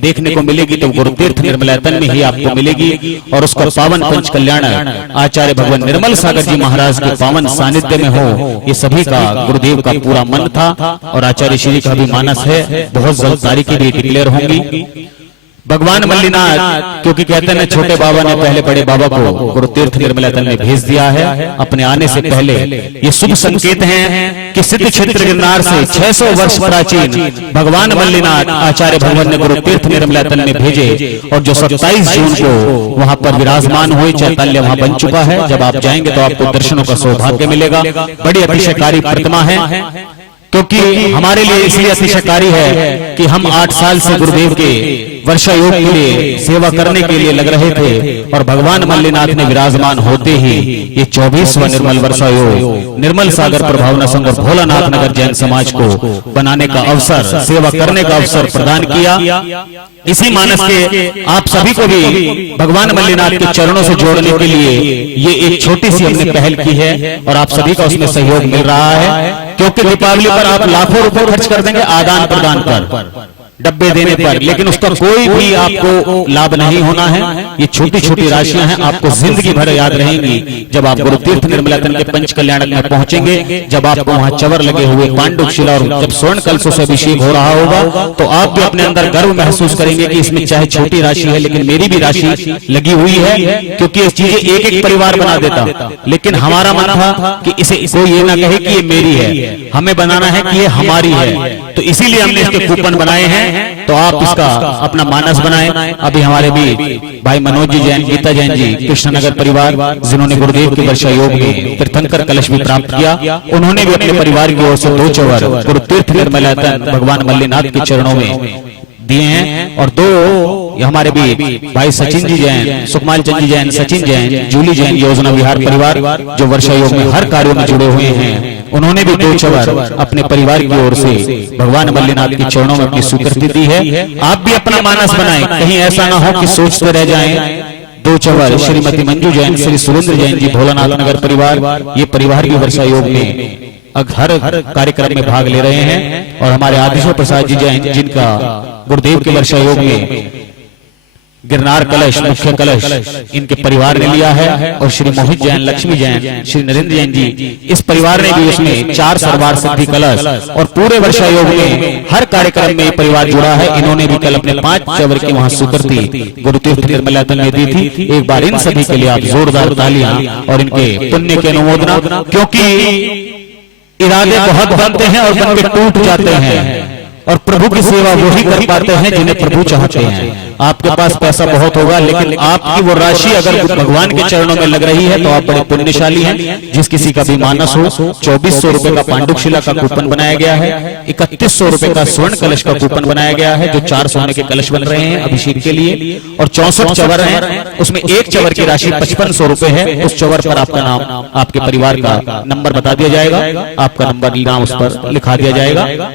देखने को मिलेगी तो गुरु तीर्थ निर्मलायतन में ही आपको मिलेगी, और उसका पावन पंच कल्याणक आचार्य भगवान निर्मल सागर जी महाराज के पावन सानिध्य में हो, ये सभी का गुरुदेव का पूरा मन था, और आचार्य श्री का भी मानस है। बहुत जल्द तारीखें भी डिक्लेयर होंगी। भगवान मल्लीनाथ, क्योंकि कहते हैं ना छोटे बाबा ने पहले बड़े बाबा को गुरु तीर्थ निर्मला तल में भेज दिया है अपने आने से पहले। ये शुभ संकेत हैं कि सिद्ध क्षेत्र गिरनार से 600 वर्ष प्राचीन भगवान मल्लीनाथ आचार्य भगवान ने गुरु तीर्थ निर्मला तल में भेजे, और जो 27 जून को वहां पर विराजमान हुए चैतन्य वहां बन चुका है। जब आप जाएंगे तो आपको दर्शनों का सौभाग्य मिलेगा। बड़ी अतिशयकारी प्रतिमा है, क्योंकि हमारे लिए इसलिए अतिशयकारी है कि हम 8 साल से गुरुदेव के वर्षा योग के लिए सेवा करने के लिए लग रहे थे, और भगवान मल्लीनाथ ने विराजमान होते ही ये 24वां निर्मल वर्षा योग निर्मल सागर प्रभावना संघ और भोलानाथ नगर जैन समाज को बनाने का अवसर, सेवा करने का अवसर प्रदान किया। इसी मानस के आप सभी को भी भगवान मल्लीनाथ के चरणों से जोड़ने के लिए ये एक छोटी सी हमने पहल की है, और आप सभी का उसमें सहयोग मिल रहा है। क्योंकि दीपावली पर आप लाखों रुपए खर्च कर देंगे आदान प्रदान पर, डब्बे देने पर, लेकिन उसका कोई भी आपको लाभ नहीं होना है। ये छोटी छोटी राशियां हैं, आपको जिंदगी भर याद रहेंगी। जब आप गुरु तीर्थ निर्मला तल के पंच कल्याणक में पहुंचेंगे, जब आपको वहां चवर लगे हुए पांडुक शिला और जब स्वर्ण कलशों से अभिषेक हो रहा होगा, तो आप भी अपने अंदर गर्व महसूस करेंगे कि इसमें चाहे छोटी राशि है लेकिन मेरी भी राशि लगी हुई है। क्योंकि ये चीजें एक एक परिवार बना देता, लेकिन हमारा मन था कि इसे कोई ये ना कहे कि ये मेरी है, हमें बनाना है कि ये हमारी है। तो इसीलिए हमने इसके कूपन बनाए हैं। तो आप इसका अपना मानस बनाएं। अभी हमारे भी भाई मनोज जी जैन, गीता जैन जी, कृष्णनगर परिवार, जिन्होंने गुरुदेव के वर्षा योग में तीर्थंकर कलश भी प्राप्त किया, उन्होंने भी अपने परिवार की ओर से 2 चवर गुरु तीर्थ निर्मला तल भगवान मल्लीनाथ के चरणों में दिए हैं। और 2 हमारे भी भाई सचिन जी जैन, सुखमाल चंद जी जैन, सचिन जैन, जूली जैन, योजना विहार परिवार, जो वर्षा योग में हर कार्यों में जुड़े हुए हैं, उन्होंने भी 2 चवर अपने परिवार की ओर से भगवान मल्लीनाथ के चरणों में अपनी स्वीकृति दी है। आप भी अपना मानस बनाएं, कहीं ऐसा ना हो कि सोचते रह जाएं। 2 चवर श्रीमती मंजू जैन, श्री सुरेंद्र जैन जी, भोलानाथ नगर परिवार, ये परिवार की वर्षा योग में हर कार्यक्रम में भाग ले रहे हैं। और हमारे आदिश्वर प्रसाद जी जैन, जिनका गुरुदेव के वर्षा योग में गिरनार कलश, मुख्य कलश इनके परिवार ने लिया है। और श्री मोहित जैन, लक्ष्मी जैन, श्री नरेंद्र जैन जी, इस परिवार ने भी उसमें 4 सरवार सिद्धि कलश, और पूरे वर्षा योग में हर कार्यक्रम में ये परिवार जुड़ा है। इन्होंने भी कल अपने 5 चवर की वहां स्वीकृति गुरु तीर्थ निर्मला तल में दी थी। एक बार इन सभी के लिए आप जोरदार तालियां और इनके पुण्य की अनुमोदना, क्योंकि इरादे बहुत बनते हैं और बन के टूट जाते हैं, और प्रभु की सेवा वो ही कर पाते हैं जिन्हें प्रभु चाहते हैं। आपके पास पैसा बहुत होगा, लेकिन आपकी वो राशि अगर भगवान के चरणों में लग रही है तो आप बड़े पुण्यशाली हैं। जिस किसी का भी मानस हो, 2400 रुपए का पांडुक शिला का कूपन बनाया गया है, 3100 रुपए का स्वर्ण कलश का कूपन बनाया गया है, जो 4 सोने के कलश बन रहे हैं अभिषेक के लिए, और 64 चवर हैं, उसमें एक चवर की राशि 5500 रुपए है। उस चवर पर आपका नाम, आपके परिवार का नंबर बता दिया जाएगा, आपका नंबर नाम उस पर लिखा दिया जाएगा।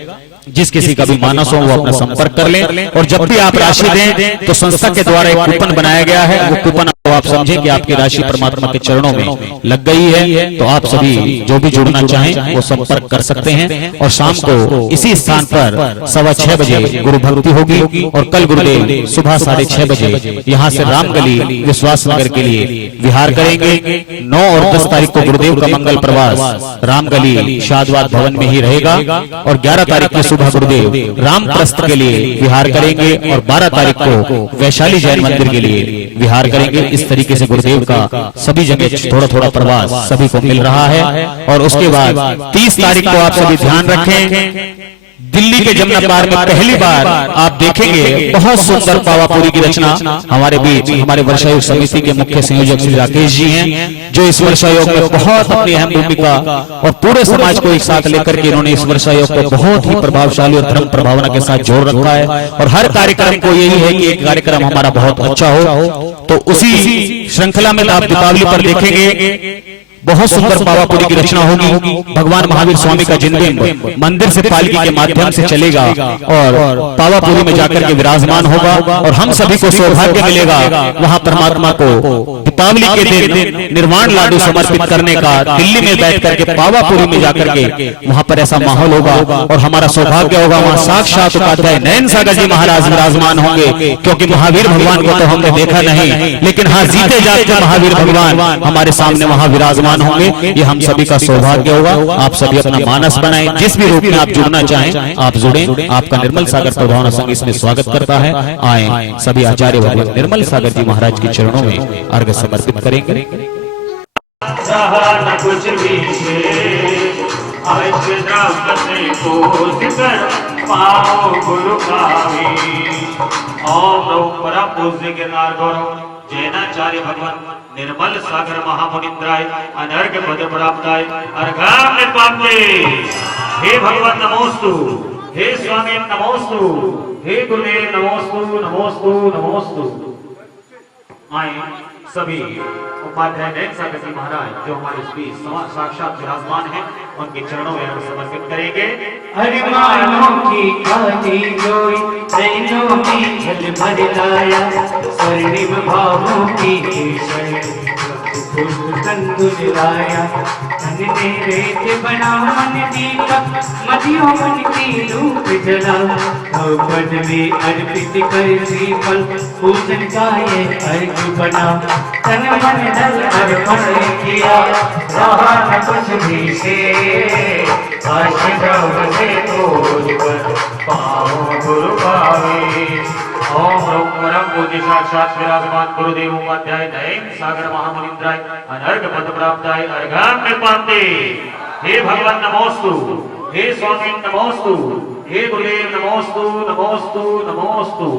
जिस किसी का भी मानस हो वो अपना संपर्क कर लें। और जब भी आप राशि दें तो संस्था के द्वारा एक कूपन बनाया गया है, वो कूपन आप समझें कि आपकी राशि परमात्मा के चरणों में लग गई है। तो आप सभी जो भी जुड़ना चाहें वो संपर्क कर सकते हैं। और शाम को इसी स्थान पर 6:15 बजे गुरु भक्ति होगी, और कल गुरुदेव सुबह 6:30 बजे यहाँ से रामगली विश्वास नगर के लिए विहार करेंगे। 9 और 10 तारीख को गुरुदेव का मंगल प्रवास रामगली शादवाद भवन में ही रहेगा, और 11 तारीख को सुबह गुरुदेव रामप्रस्थ के लिए विहार करेंगे, और 12 तारीख को वैशाली जैन मंदिर के लिए विहार करेंगे। इस तरीके से गुरुदेव का सभी जगह थोड़ा थोड़ा प्रवास सभी को मिल रहा है। और उसके बाद 30 तारीख को आप सभी ध्यान रखें, दिल्ली के जमुना पार में पहली बार आप देखेंगे बहुत सुंदर पावापुरी की रचना। हमारे बीच हमारे वर्षा योग समिति के मुख्य संयोजक श्री राकेश जी हैं, जो इस वर्षा योग में बहुत अपनी अहम भूमिका और पूरे समाज को एक साथ लेकर के इन्होंने इस वर्षा योग को बहुत ही प्रभावशाली और धर्म प्रभावना के साथ जोड़ रखा है। और हर कार्यक्रम को यही है कि एक कार्यक्रम हमारा बहुत अच्छा हो। तो उसी श्रृंखला में आप दीपावली पर देखेंगे बहुत सुंदर पावापुरी की रचना होगी। भगवान महावीर स्वामी का जिनबिंब मंदिर से पालकी के माध्यम से चलेगा और पावापुरी में जाकर के विराजमान होगा, और हम सभी को सौभाग्य मिलेगा वहां परमात्मा को दीपावली के दिन निर्वाण लाडू समर्पित करने का। दिल्ली में बैठ करके पावापुरी में जाकर के वहां पर ऐसा माहौल होगा, और हमारा सौभाग्य होगा वहां साक्षात उपाध्याय नयन सागर जी महाराज विराजमान होंगे। क्योंकि महावीर भगवान को तो हमने देखा नहीं, लेकिन हाँ जीते जाते महावीर भगवान हमारे सामने वहां विराजमान विराजमान होंगे। ये हम सभी का सौभाग्य होगा। आप सभी अपना मानस बनाएं, जिस भी रूप में आप जुड़ना चाहें आप जुड़ें। आपका निर्मल सागर प्रभावना संघ इसमें स्वागत करता है। आए सभी आचार्य भगवान निर्मल सागर जी महाराज के चरणों में अर्घ्य समर्पित करेंगे। रहा न कुछ भी आज द्रावते को सिकर पाओ गुरु कावी। ओम नमो परम पूज्य गिरनार गौरव जैनाचार्य भगवान निर्मल सागर महामुनिंद्राय अनर्घ पद प्राप्ताय अर्घाम निपाते। हे भगवान नमोस्तु, हे स्वामी नमोस्तु, हे गुरुदेव नमोस्तु नमोस्तु नमोस्तु। आए सभी उपाध्याय नयन सागर जी महाराज जो हमारे इस बीच साक्षात विराजमान हैं उनके चरणों में हम समर्पित करेंगे। अरे मानो की खाती जोई नैनों में जल भर लाया, स्वर्णिम भावों की लाया। मन ने रेत बना मन दीपक मदियों मन की रूप जला। पद में अर्पित कर श्रीफल पूजन का ये अर्घ बना। तन मन धन अर्पण किया रहा न कुछ भी से। आशीर्वाद से तोड़ पर पाओ गुरु पावे। ओम नमो परम पूज्य साक्षात विराजमान गुरुदेव उपाध्याय नयन सागर महामुनिंद्राय अनर्घ पद प्राप्ताय अर्घाम निपाते। हे भगवान नमोस्तु, हे स्वामी नमोस्तु, हे गुरुदेव नमोस्तु नमोस्तु नमोस्तु।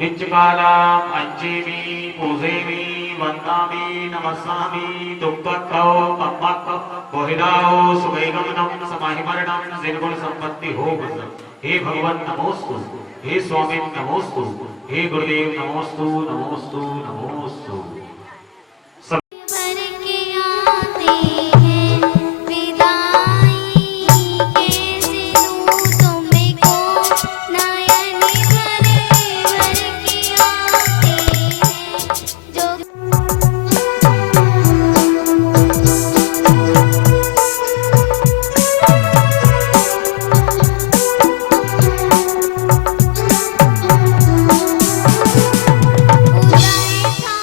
नित्यकालाम अंचेमि पूजेमि वंदामि नमस्सामि। दुःखकौ पम्मकौ बोहिदाओ सुवैगमनम समाहिमरणम जिनगुण संपत्ति हो बंधन। हे भगवान नमोस्तु, हे स्वामी नमोस्तु, हे गुरुदेव नमोस्तु नमोस्तु नमोस्तु। उदय था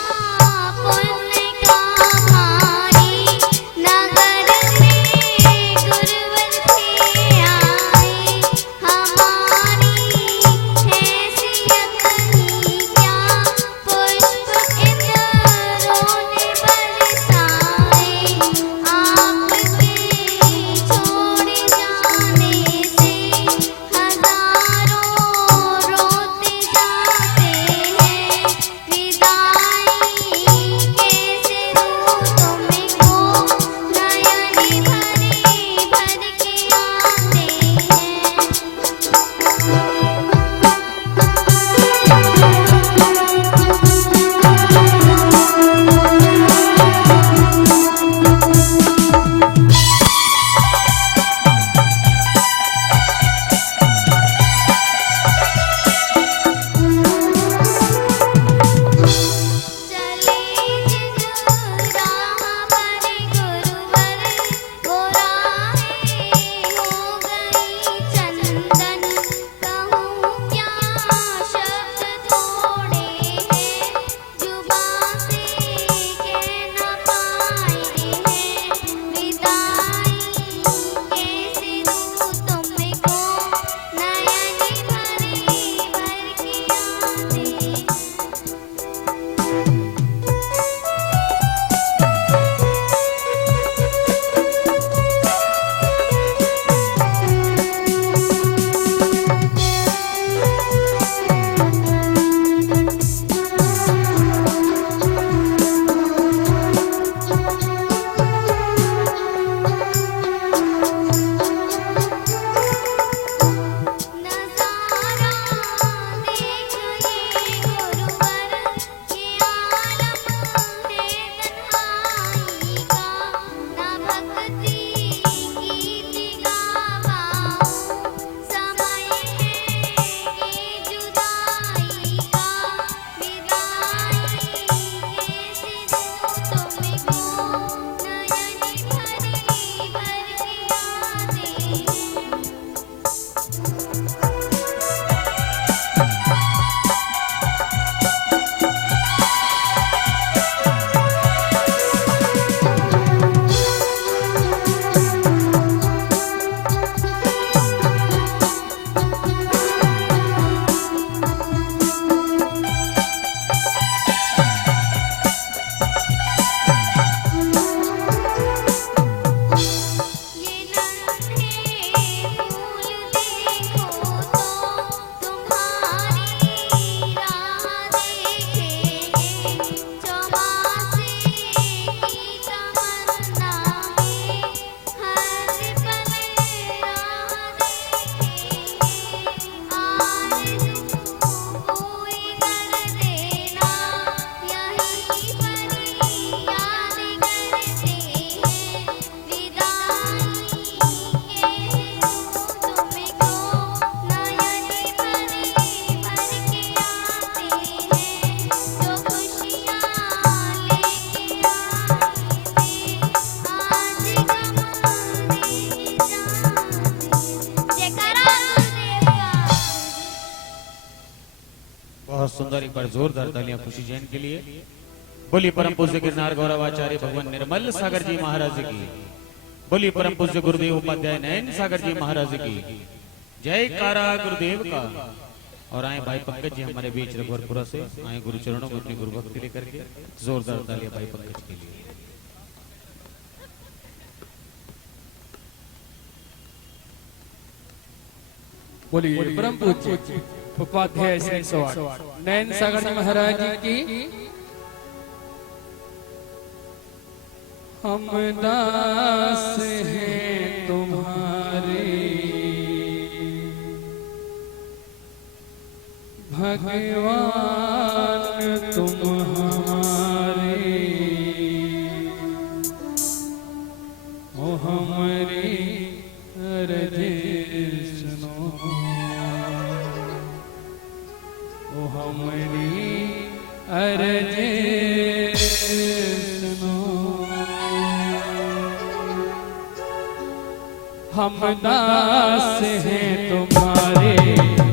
बहुत सुंदर, एक बार जोरदार तालियां खुशी जैन के लिए। बोली परम पूज्य गिरनार गौरवाचार्य भगवान निर्मल सागर जी महाराज की। बोली परम पूज्य गुरुदेव उपाध्याय नयन सागर जी महाराज की। जय कारा गुरुदेव का। और आए भाई पंकज जी हमारे बीच रघुवरपुरा से आए गुरु चरणों में अपनी गुरु भक्ति लेकर के। जोरदार तालियां भाई पंकज के लिए। बोलिए परम पूज्य उपाध्याय श्री सवार नयन सागर जी महाराज जी की। हम दास हैं तुम्हारे भगवान तुम हमारे, ओ हमारी अरज सुनो, ओ हमारी अरज सुनो। हम दास हैं तुम्हारे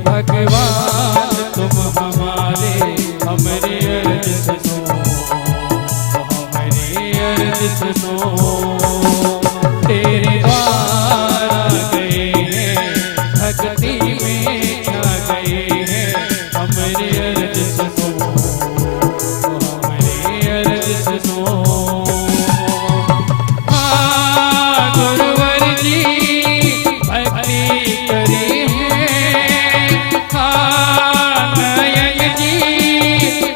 भगवान तुम हमारे, हमारी अर्ज सुनो, हमारी अर्ज सुनो। तेरे द्वार आ गए हैं, भक्ति में छा गए हैं, हमारी अर्ज सुनो, हमारी अर्ज सुनो। हाँ गुरुवर जी भक्ति करी है, हाँ नयन जी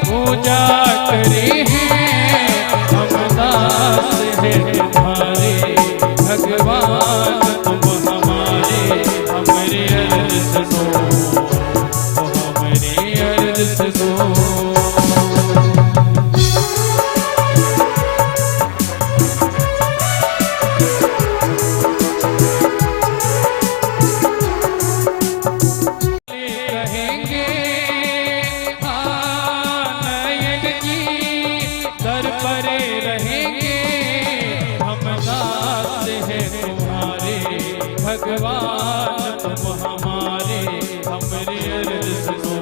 पूजा करी है। हम दास हैं तुम्हारे भगवान तुम हमारे, हमारी अर्ज सुनो, हमारी अर्ज सुनो। कहेंगे हाँ नयन जी दर पर रहेंगे। हम दास हैं तुम्हारे भगवान तुम हमारे, हमारी अर्ज सुनो,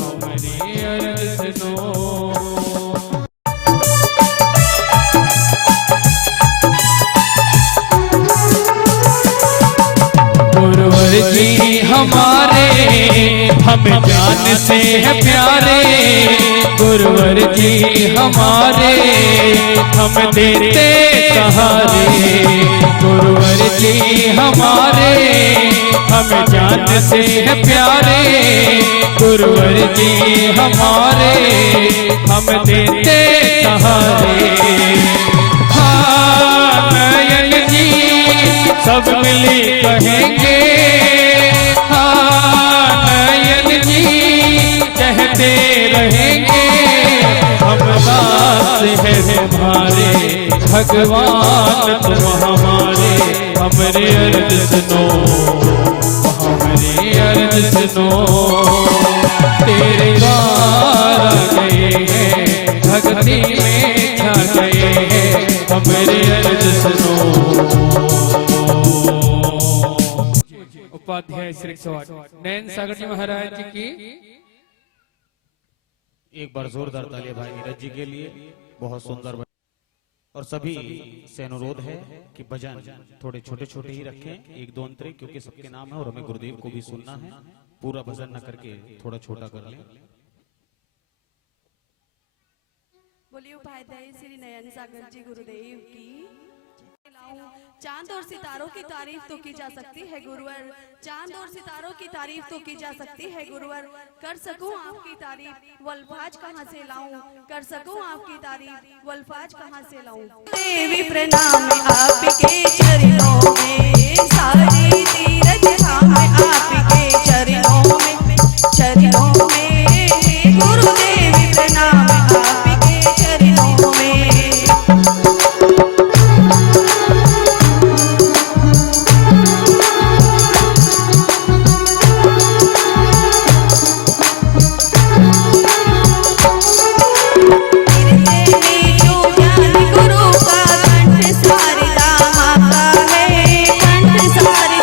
हमारी अर्ज सुनो। गुरुवर जी हमारे हम जान से है प्यारे, गुरुवर जी हमारे हम देते सहारे। गुरुवर जी हमारे हम जान से है प्यारे, गुरुवर जी हमारे हम देते सहारे। हाँ नयन जी सब मिली कहेंगे, हाँ नयन जी कहते रहेंगे। हम दास हैं तुम्हारे भगवान तुम हमारे, हमारी अर्ज सुनो, हमारी अर्ज सुनो। तेरे द्वार आ गए हैं, भक्ति में छा गए हैं, हमारी अर्ज सुनो। उपाध्याय श्री सवार नयन सागर जी महाराज जी की। एक बार जोरदार तालियां भाई नीरज जी के लिए। बहुत सुंदर भजन। और सभी से अनुरोध है कि भजन थोड़े छोटे छोटे ही रखें, एक दो अंतरे, क्योंकि सबके नाम है और हमें गुरुदेव को भी सुनना है। पूरा भजन न करके थोड़ा छोटा कर लें। बोलिए उपाध्याय श्री नयन सागर जी गुरुदेव की। चांद और सितारों की तारीफ तो की जा सकती है गुरुवर, चांद और सितारों की तारीफ तो की जा सकती है गुरुवर। कर सकूं आपकी तारीफ वल्फाज कहां से लाऊं, कर सकूं आपकी तारीफ वल्फाज कहां से लाऊं। देवी प्रणाम आपके चरणों में, सारी तीरथ धाम आपके चरणों में, चरणों में। गुरुदेवी प्रणाम आपके चरणों में। कंठ सारे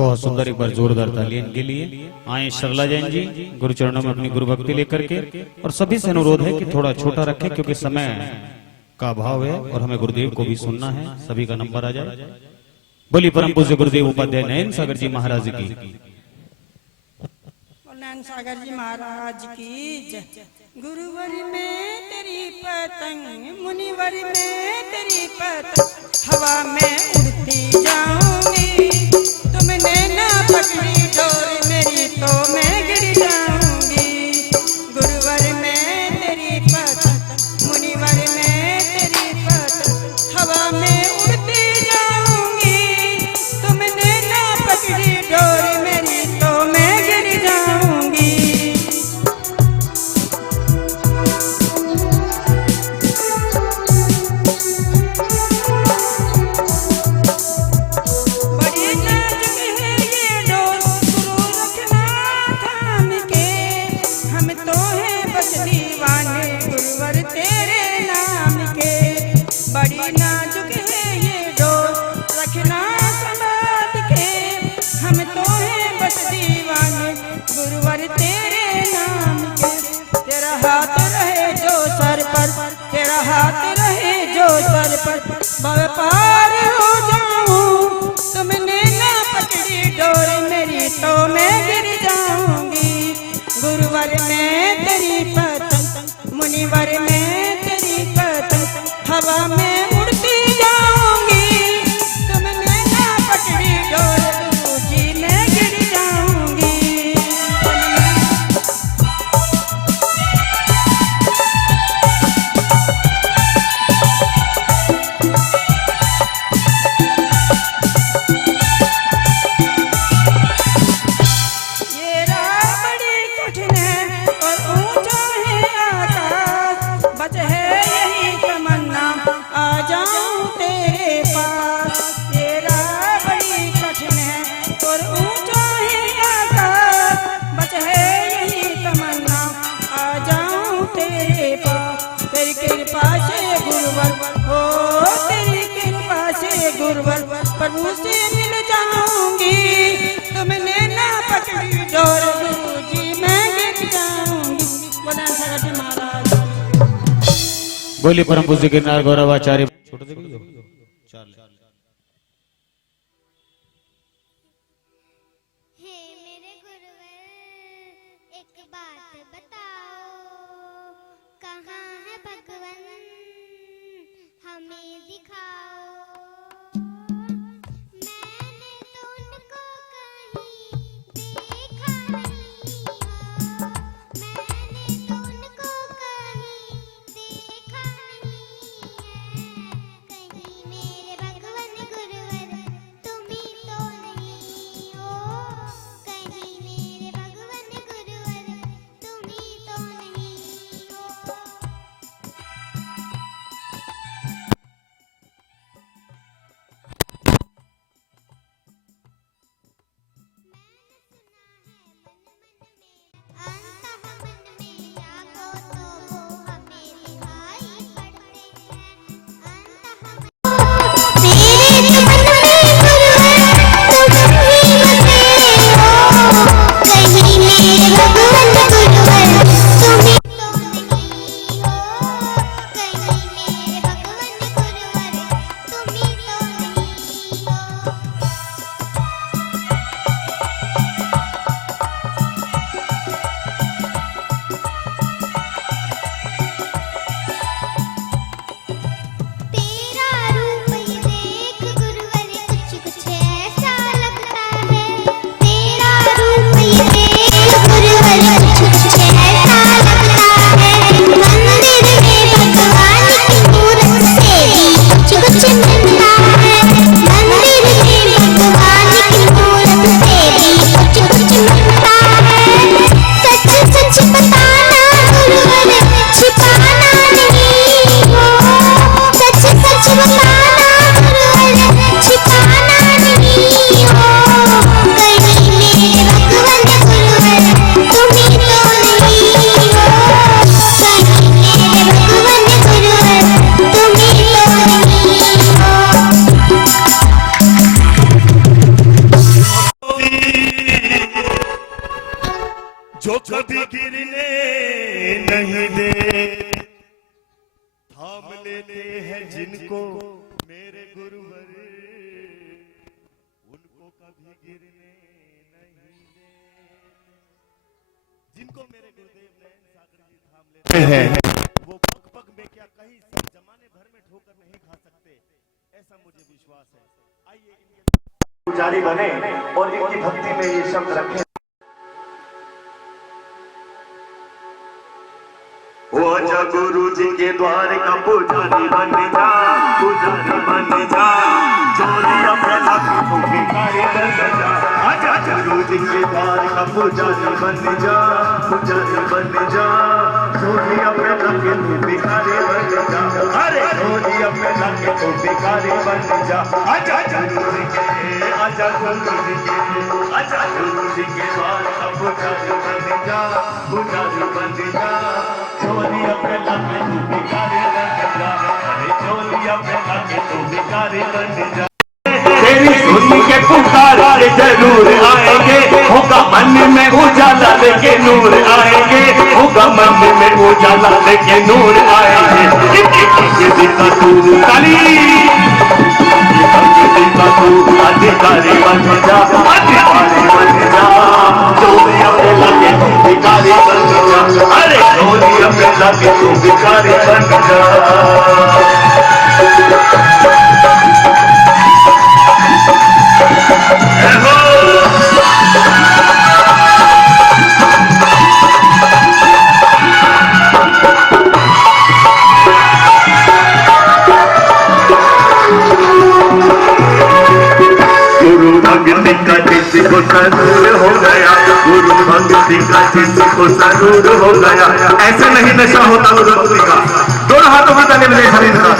बहुत सुंदर, एक बार जोरदार तालियां इनके लिए। आए सरला जैन जी गुरु चरणों में अपनी गुरु भक्ति लेकर के, और सभी से अनुरोध है कि थोड़ा छोटा रखें क्योंकि समय का अभाव है और हमें गुरुदेव को भी सुनना है। सभी का नंबर आ जाए। बोली परम पूज्य गुरुदेव उपाध्याय नयन सागर जी महाराज की। नयन सागर जी महाराज की जय। गुरुवर में तेरी पतंग, मुनिवर में तेरी पतंग, हवा में उड़ती जाऊंगी। तुमने ना पकड़ी डोर मेरी तो मैं गिर जाऊंगी। गुरुवर में तेरी पतंग, मुनिवर में तेरी पतंग, हवा में उड़ती जाऊंगी। तुमने ना पकड़ी डोर मेरी तो मैं गिर जाऊंगी। बड़ी नाजुक है ये डोर, गुरु रखना थाम के। हम तो हैं बस दीवाने गुरुवर तेरे नाम के। बड़ी नाजुक है ये डोर, रखना संभाल के। हम तो हैं बस दीवाने गुरुवर तेरे नाम के। तेरा हाथ रहे जो सर पर, तेरा हाथ रहे जो सर पर, भव पार हो जाऊं। तुमने ना पकड़ी डोर मेरी तो मैं गिर जाऊंगी। गुरुवर में तेरी पतंग, मुनिवर में तेरी पतंग, हवा में उड़ती जाऊंगी। तुमने ना पकड़ी डोर गुरु जी मैं गिर जाऊंगी। ये राह बड़ी कठिन है और ऊंचा है आकाश, बस है यही तमन्ना आ जाऊं तेरे पास। ये राह बड़ी कठिन है और ऊंचा है आकाश, बस है यही तमन्ना आ जाऊं तेरे पास। तेरी कृपा से गुरुवर हो, तेरी कृपा से गुरुवर प्रभु से मिल जाऊंगी। तुमने ना पकड़ी डोर गुरु जी मैं गिर जाऊंगी। बोला सागर जी महाराज। बोली परम पूज्य गिरनार गौरवाचार्य। छोड़ दे भैया। हे मेरे गुरुवर एक बात बताओ, कहाँ है भगवान हमें दिखाओ। मैंने तो उनको कहीं देखा नहीं हो, मैंने तो उनको कहीं देखा नहीं है। कभी गिरने नहीं दे, थाम लेते हैं जिनको मेरे गुरुवर, उनको कभी गिरने नहीं दे। जिनको मेरे गुरुदेव नयन सागर जी थाम लेते हैं, वो पग पग में क्या कहीं सब जमाने भर में ठोकर नहीं खा सकते, ऐसा मुझे विश्वास है। आइए इनके पुजारी बने और इनकी भक्ति में ये शब्द रखें। वो आजा गुरु जी के द्वार का पुजारी बन जा, पुजारी बन जा, चोरियां फैला के तू भिखारी बन जा। आजा गुरु जी के द्वार का पुजारी बन जा, पुजारी बन जा, चोरियां फैला के तू भिखारी बन जा। अरे चोरियां फैला के तू भिखारी बन जा। आजा गुरु जी के, आजा गुरु जी के, आजा गुरु जी के द्वार का पुजारी बन जा, पुजारी बन जा, चोलिया पे लाके तू भिखारी बन जा। अरे चोलिया पे लाके तू भिखारी बन जा। तेरी सुन के पुकारे जरूर आएंगे, होगा मन में उजाला लेके नूर आएंगे, होगा मन में उजाला लेके नूर आएंगे। का तू काली अधिकारी बन जा, अधिकारी बन जा, चोलिया पे लाके तू भिखारी बन जा। अरे चोलिया पे लाके तू भिखारी बन जा। गुरु भक्ति का जिसको सरूर हो गया, गुरु भक्ति का जिसको सरूर हो गया। ऐसे नहीं नशा होता गुरु भक्ति का, दोनों हाथों में ताली बजाइए शरीर का।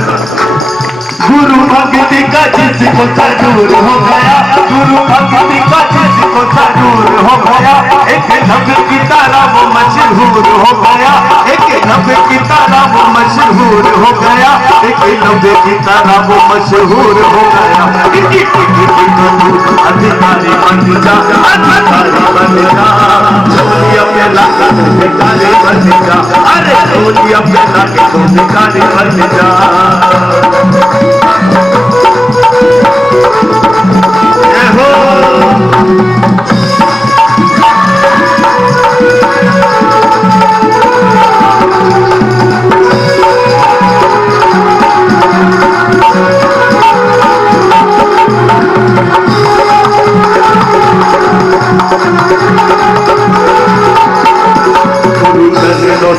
गुरु भक्ति का जिसको सरूर हो गया, गुरु भक्ति का जिसको सरूर हो गया। एक नभ की तारा वो मशहूर हो गया, एक नभ की तारा वो मशहूर हो गया, एक नभ की तारा वो मशहूर हो गया। अधिकारी बन जा, अधिकारी बन जा, चोलिया पे लाके तू भिखारी बन जा। अरे चोलिया पे लाके तू भिखारी बन जा।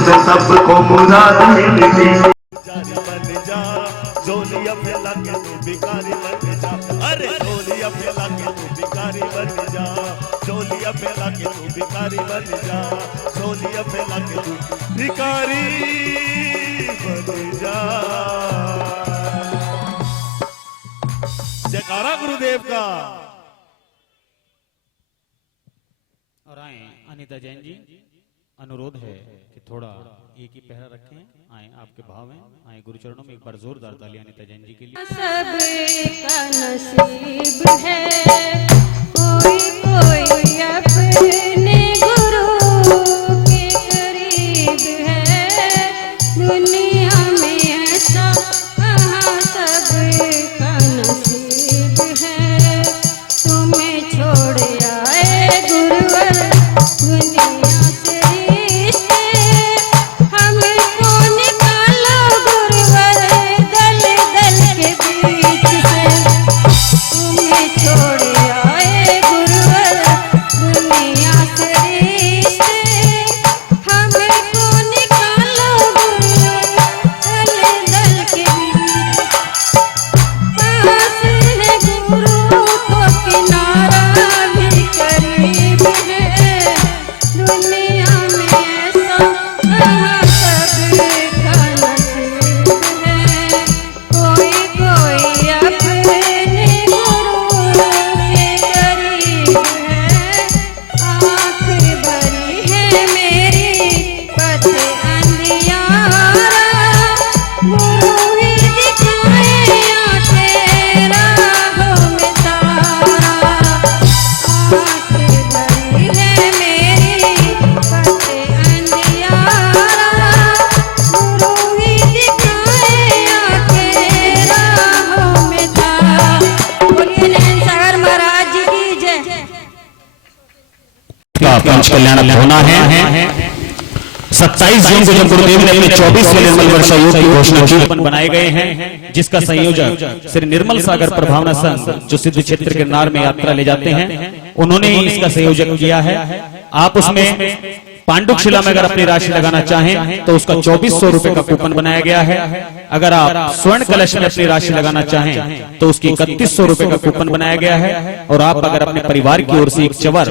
से सबको मुराद मिलती। पुजारी बन जा, चोलिया पे लाके तू भिखारी बन जा। अरे चोलिया पे लाके तू भिखारी बन जा, चोलिया पे लाके तू भिखारी बन जा, चोलिया पे लाके तू भिखारी बन जा। जयकारा गुरुदेव का। और आए अनीता जैन जी, अनुरोध है कि थोड़ा एक ही पहरा रखें। आए आपके भाव हैं, आए गुरुचरणों में एक बार जोरदार ताली अनीता जैन जी के लिए। सबका नसीब है, कोई कोई अपने गुरु के करीब है। दुनिया में ऐसा कहाँ सबका नसीब है। तुम्हें छोड़ आए गुरुवर दुनिया से रिश्ते, हमको निकालो गुरुवर दल दल के बीच से। तुम्हें छोड़ आए का पंच कल्याण होना है। 27 जून को जब गुरुदेव ने अपने 24वें निर्मल वर्षा योग की घोषणा की, बनाए गए हैं, जिसका संयोजक श्री निर्मल सागर प्रभावना संघ जो सिद्ध क्षेत्र के नार में यात्रा ले जाते हैं, उन्होंने ही इसका संयोजक किया है। आप उसमें पांडुक शिला में अगर अपनी राशि लगाना चाहें तो उसका 2400 रुपए का कूपन बनाया गया है। अगर आप स्वर्ण कलश में अपनी राशि लगाना चाहें तो उसकी 3100 रुपए का कूपन बनाया गया है। और आप अगर अपने परिवार की ओर से एक चवर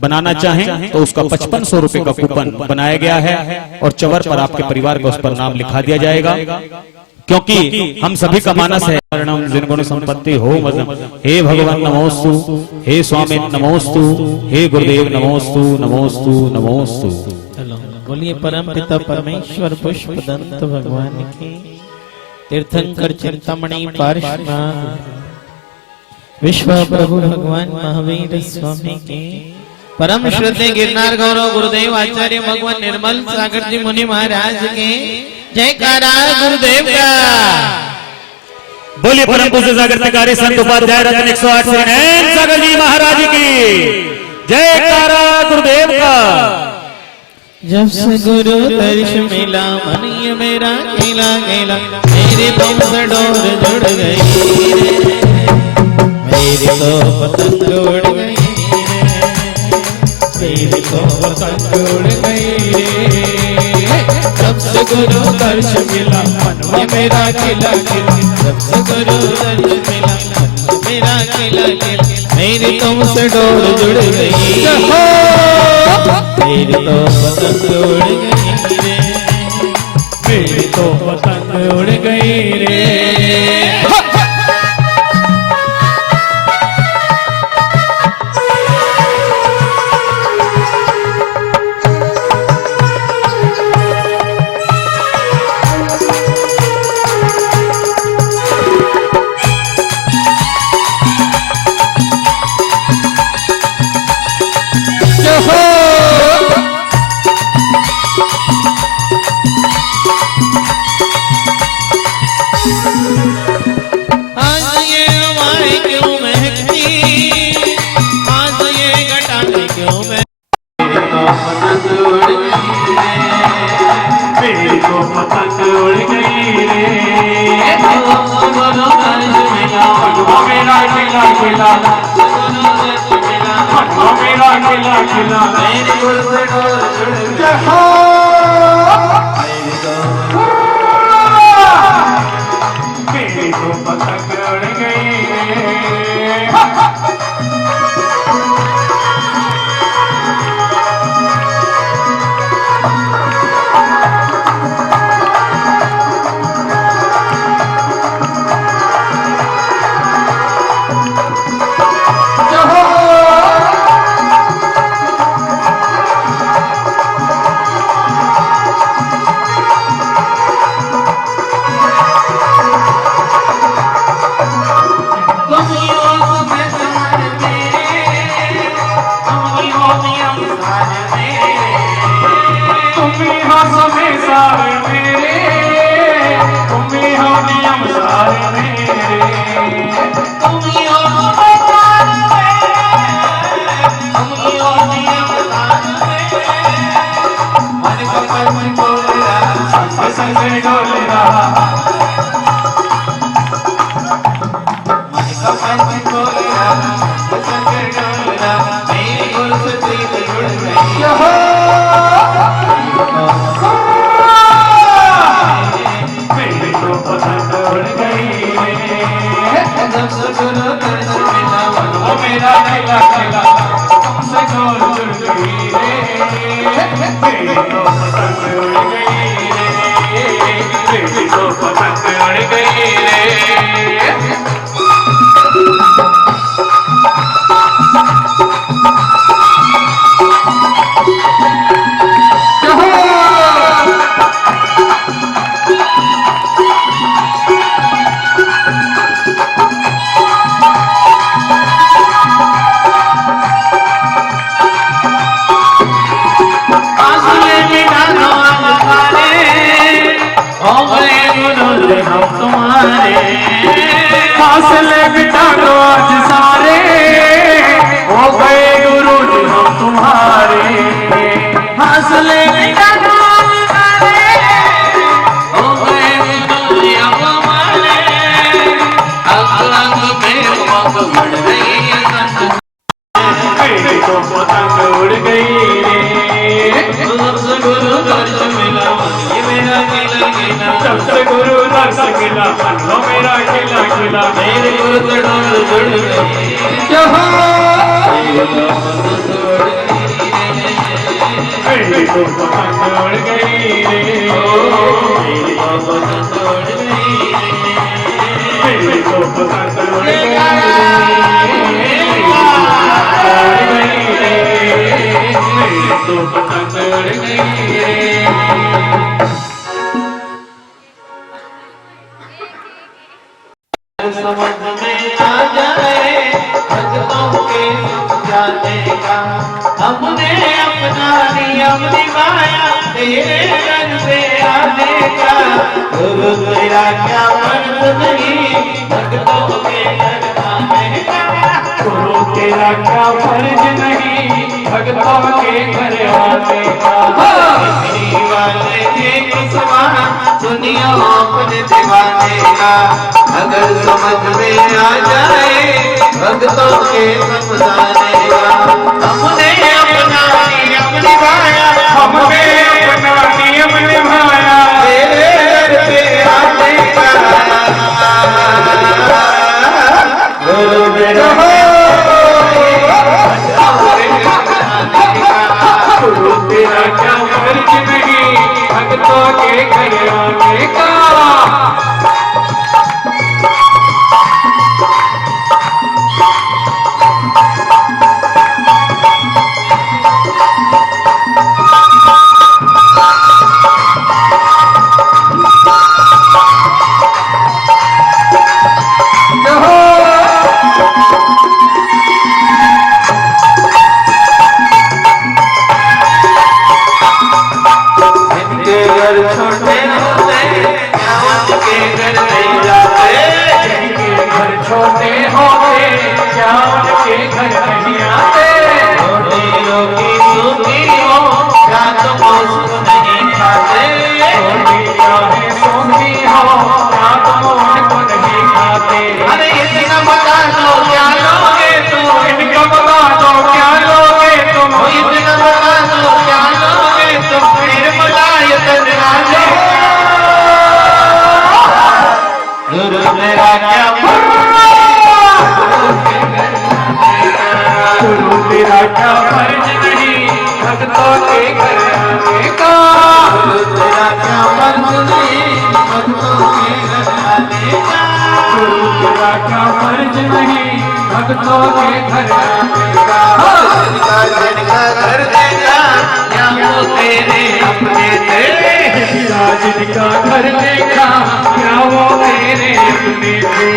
बनाना चाहें तो उसका 5500 रुपए का कूपन बनाया गया है। और चवर पर आपके परिवार का उस पर नाम लिखा दिया जाएगा, क्योंकि हम सभी का मानस है जिनगुण संपत्ति हो मजम। हे भगवान नमोस्तु, हे स्वामी नमोस्तु, हे गुरुदेव नमोस्तु नमोस्तु नमोस्तु। बोलिए परम पिता परमेश्वर पुष्प दंत भगवान की, तीर्थंकर चिंतामणि पार्श्वनाथ विश्व प्रभु भगवान महावीर स्वामी की, परम श्रद्धेय गिरनार गौरव गुरुदेव आचार्य भगवान निर्मल सागर जी मुनि महाराज के जयकारा गुरुदेव का। बोलिए परम पूज्य सागर तिकारी संत उपाध्याय रत्न 108 श्री नयन सागर जी महाराज की जयकारा गुरुदेव का। जब से गुरु दर्श मिला मन ये मेरा खिला गेला, मेरी तुम से डोर जुड़ गई रे, मेरी तो पतंग उड़ गई रे, मेरी तो पतंग उड़ गई रे। जब से गुरु दर्श मिला मन में मेरा खिला खिला, जब से गुरु दर्श मिला मन में मेरा खिला खिला, मेरी तुमसे डोर जुड़ गई, मेरी तो पतंग उड़ गई रे, मेरी तो पतंग उड़ गई रे। मेरी तो पतंग उड़ गई तो पतंग उड़ गई रे। जब से गुरु दर्शन मिला ये मेरा खिला खिला, जब से गुरु दर्शन मिला मन हो मेरा खिला खिला। मेरे गुरु के डोर जुड़ गई, मेरी तो पतंग उड़ गई रे। मेरी तो पतंग उड़ गई रे। मेरी तो पतंग उड़ गई रे। समझ में आ जाए भक्तों के समझाने का, हमने अपना नियम निभाया तेरे दर पे आने का। गुरु तेरा क्या फर्ज नहीं भक्तों के घर आने का। गुरु तेरा क्या फर्ज नहीं भक्तों के घर आने का। वाले एक समान सुनियो अपने दीवाने का, अगर समझ में आ जाए भक्तों के समझाने का। हमने अपना नियम निभाया, हमने अपना नियम निभाया तेरे दर पे आने का। गुरु मेरा गुरु तेरा क्या फर्ज नहीं भक्तों के घर आने का। जिनके घर छोटे होते जावत के घर नहीं जाते। जिनके घर छोटे होते क्या उनके घर नहीं आते। रोटी रोटी सूखी हो क्या तुम उसको नहीं खाते। रोटी चाहे सूखी हो क्या तुम उनको नहीं खाते। अरे इतना बता दो क्या लोगे तुम, इनको बता दो क्या लोगे तुम। इतना बता दो क्या लोगे तुम, फिर बताए तजराने। गुरु मेरा क्या गुरु तेरा क्या फर्ज नहीं भक्तों के घर आने का। गुरु तेरा क्या फर्ज नहीं भक्तों के घर आने का। गुरु तेरा क्या फर्ज नहीं भक्तों के घर आने का। जिनका घर देखा क्या वो तेरे अपने थे। जिनका घर देखा क्या वो तेरे अपने थे।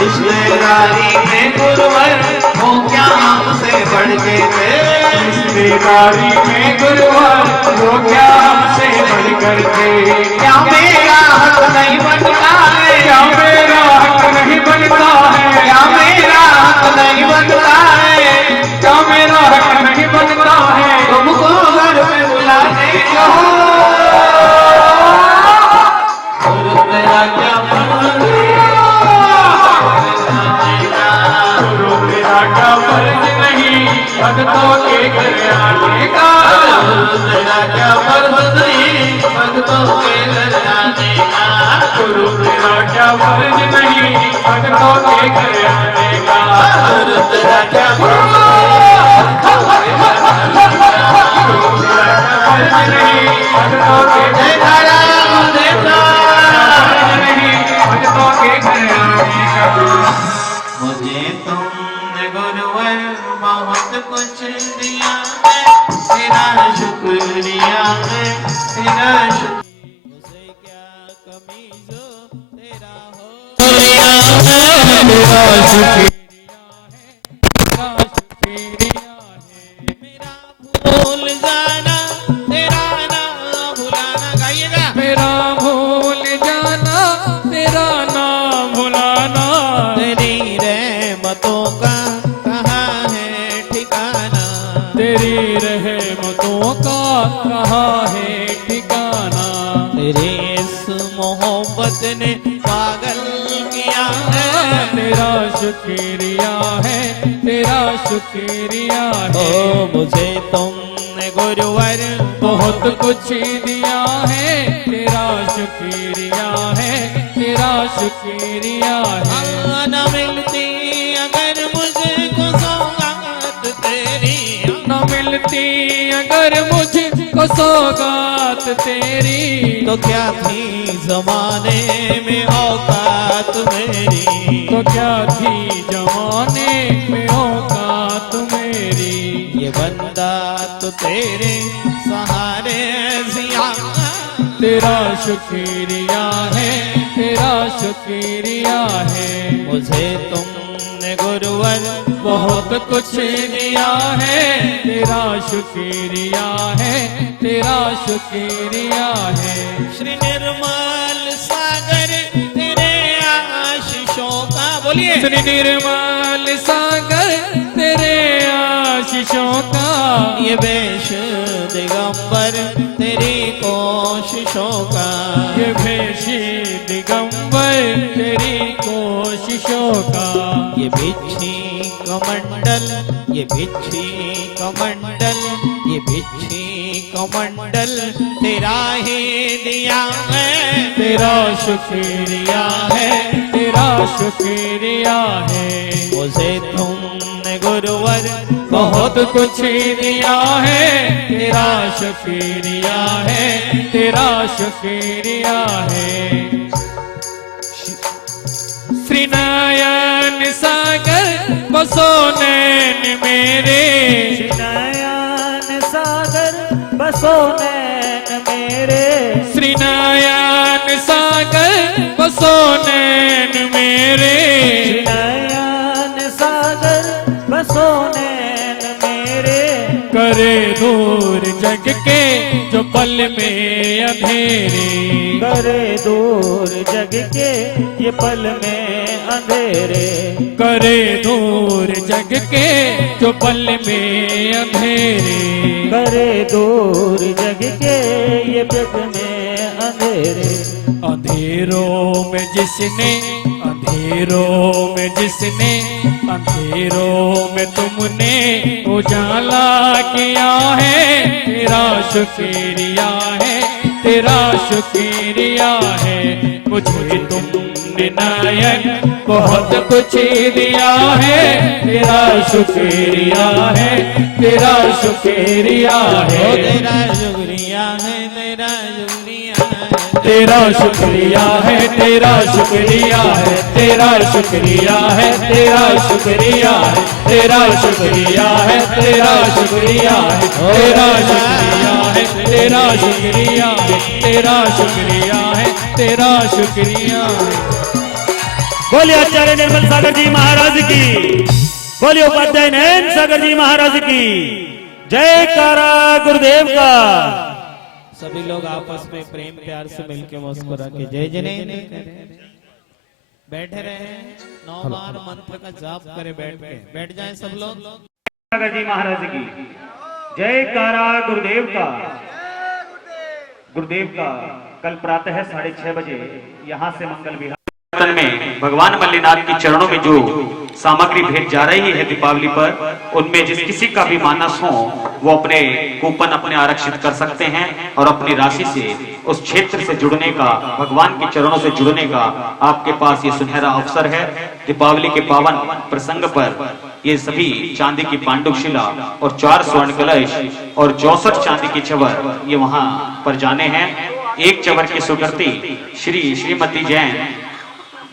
रिश्तेदारी में गुरुवर वो क्या हमसे बढ़ के थे। रिश्तेदारी में गुरुवर वो क्या हमसे बढ़कर थे। क्या मेरा हक नहीं बनता है, क्या मेरा हक नहीं बनता है। क्या मेरा हक नहीं बनता है, क्या मेरा हक नहीं बनता है। तुमको घर में बुलाने का। गुरु तेरा क्या फर्ज, गुरु तेरा क्या फर्ज नहीं भक्तों के घर आने का। गुरु तेरा क्या फर्ज नहीं भक्तों के घर आने का। गुरु तेरा क्या फर्ज नहीं भक्तों के घर आने का। गुरु तेरा क्या फर्ज नहीं भक्तों के देखा देखा नहीं भक्तों के घर आने का। मुझे तुमने गुरुवर बहुत कुछ दिया है, तेरा शुक्रिया है, तेरा शुक्रिया। उसे क्या कमी जो तेरा हो तेरा शुक्रिया मेरा भूल जाना तेरा ना भुलाना। गाइएगा। मेरा भूल जाना तेरा नाम भुलाना। तेरी रहमतों का कहाँ है ठिकाना। तेरी रहमतों का कहाँ है ठिकाना। तेरी इस मोहब्बत ने पागल किया है। तेरा शुक्रिया है, तेरा शुक्रिया है। ओ मुझे तुमने गुरुवर बहुत कुछ दिया है, तेरा शुक्रिया है, तेरा शुक्रिया है। न मिलती अगर मुझको सौगात तेरी, न मिलती अगर मुझको सौगात तेरी, तो क्या थी जमाने में औकात मेरी, तो क्या थी जमाने में औकात मेरी। ये बंदा तो तेरे सहारे जिया, तेरा शुक्रिया है, तेरा शुक्रिया है। मुझे तुमने गुरुवर बहुत कुछ दिया है, तेरा शुक्रिया है, तेरा शुक्रिया है। श्री निर्मल सागर तेरे आशीषों का, बोलिए श्री निर्मल सागर तेरे आशीषों का, ये वेश दिगंबर तेरी कोशिशों का, ये भेषी दिगंबर तेरी कोशिशों का। ये बिच्छी कमंडल, ये बिच्छी कमंडल, ये बिच्छी कमंडल तेरा ही दिया है, तेरा शुक्रिया है, तेरा शुक्रिया है। मुझे तुमने गुरुवर बहुत कुछ दिया है, तेरा शुक्रिया है, तेरा शुक्रिया है। श्री नयन सागर बसो नैन मेरे, नयन सागर बसो नैन मेरे, श्री नयन सागर बसो नैन मेरे। नयन सागर बसो नैन मेरे, करे दूर जग के जो पल में अंधेरे, करे दूर जग के ये पल में अंधेरे, करे दूर जग के जो पल में अंधेरे। करे दूर जग के ये जग में अंधेरे। अंधेरों में जिसने, अंधेरों में जिसने, अंधेरों में तुमने उजाला किया है, तेरा शुक्रिया है, तेरा शुक्रिया है। मुझे तुमने नायक बहुत कुछ दिया है, तेरा शुक्रिया है, तेरा शुक्रिया है। तेरा शुक्रिया है, तेरा शुक्रिया है, तेरा शुक्रिया है, तेरा शुक्रिया है, तेरा शुक्रिया है, तेरा शुक्रिया है, तेरा शुक्रिया है, तेरा शुक्रिया है, तेरा शुक्रिया है, तेरा शुक्रिया है, तेरा शुक्रिया है, तेरा शुक्रिया है। बोलिए आचार्य निर्मल सागर जी महाराज की, बोलिए उपाध्याय नयन सागर जी महाराज की जय। कारा गुरुदेव का। सभी लोग आपस में प्रेम प्यार से मिलकर मुस्कुरा के जय जिनेंद्र बैठे रहे। 9 बार मंत्र का जाप करे बैठ के, बैठ जाएं सब लोग। सागर जी महाराज की जय। कारा गुरुदेव का। गुरुदेव का कल प्रातः 6:30 बजे यहाँ से मंगल विहार में भगवान मल्लीनाथ के चरणों में जो सामग्री भेज जा रही है दीपावली पर, उनमें जिस किसी का भी मानस हो वो अपने कूपन अपने आरक्षित कर सकते हैं और अपनी राशि से उस क्षेत्र से जुड़ने का, भगवान के चरणों से जुड़ने का आपके पास ये सुनहरा अवसर है। दीपावली के पावन प्रसंग पर ये सभी चांदी की पांडुशिला और 4 स्वर्ण कलश और 64 चांदी की चवर ये वहां पर जाने हैं। एक चवर की सुकृति श्रीमती जैन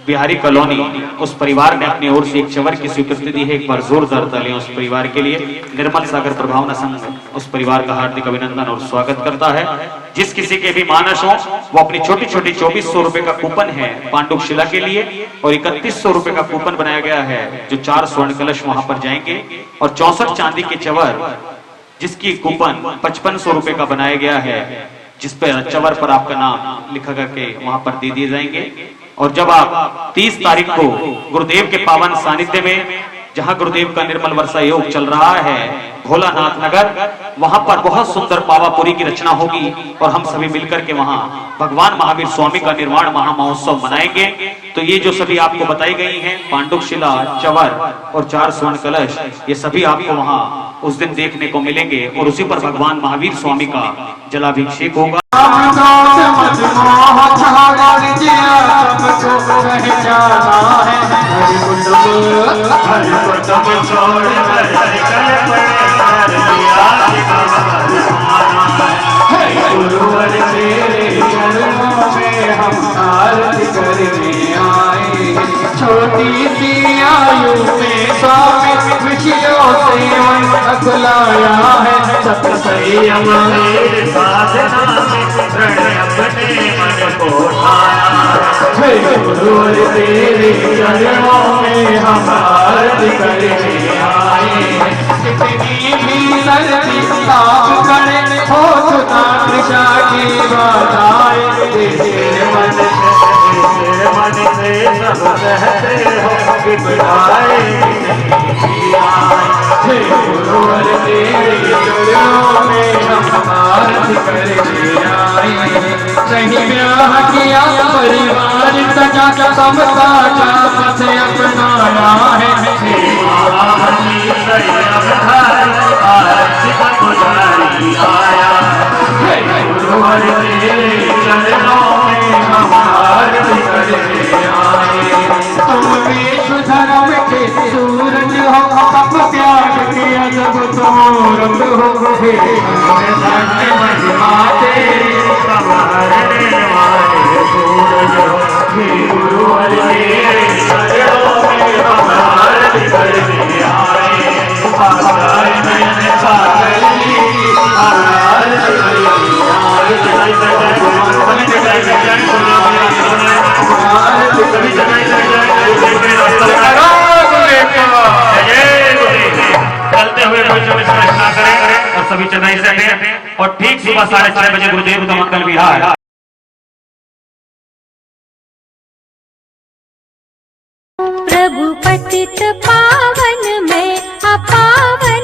बिहारी कॉलोनी, उस परिवार ने अपनी ओर से एक चवर की स्वीकृति दी है। एक बार जोरदार तालियां उस परिवार के लिए। निर्मल सागर प्रभावना संघ उस परिवार का हार्दिक अभिनंदन और स्वागत करता है। जिस किसी के भी मानस हो वो अपनी छोटी छोटी 2400 रुपए का कूपन है पांडुक शिला के लिए और 3100 रुपए का कूपन बनाया गया है जो 4 स्वर्ण कलश वहां पर जाएंगे और 64 चांदी के चवर जिसकी कूपन 5500 रुपए का बनाया गया है, जिस पर चवर पर आपका नाम लिखा करके वहां पर दे दिए जाएंगे। और जब आप 30 तारीख को गुरुदेव के पावन सानिध्य में, जहां गुरुदेव का निर्मल वर्षा योग चल रहा है भोलानाथ नगर, वहां पर बहुत सुंदर पावापुरी की रचना होगी और हम सभी मिलकर के वहां भगवान महावीर स्वामी का निर्वाण महामहोत्सव मनाएंगे। तो ये जो सभी आपको बताई गई हैं पांडुक शिला, चवर और 4 स्वर्ण कलश, ये सभी आपको वहां उस दिन देखने को मिलेंगे और उसी पर भगवान महावीर स्वामी का जलाभिषेक होगा। गुरुवर तेरे चरणों में हम आरती करने आए, छोटी सी आयु में स्वामी विषयों से मन अकुलाया है, सत संयम मेरे साधना में प्रण अपने मन को ठाया। गुरुवर तेरे चरणों में हम आरती करने आए, कितनी भी सर्दी ताप करे हो खुदा निशा की बाधाएं, तेरे मन से सब कहते हो कि बिठाए गुरुवर तेरे चरणों में हम आरती करने आए, नहीं ब्याह किया परिवार सजा समता का पथ अपनाया है, गुरुवर तेरे चरणों में हम आरती करने आए, तुम विश्व धर्म के सूरज हो, तप त्याग किया जब तुम रंग हो, धन्य महिमा तेरी संभालने वाले सूरज हो, गुरुवर तेरे चरणों में हम आरती करने आए, चलते हुए स्नान करें और सभी चेन्नई से हटें और ठीक सुबह 6:30 बजे गुरुदेव का मंगल विहार। प्रभु पतित पावन में अपावन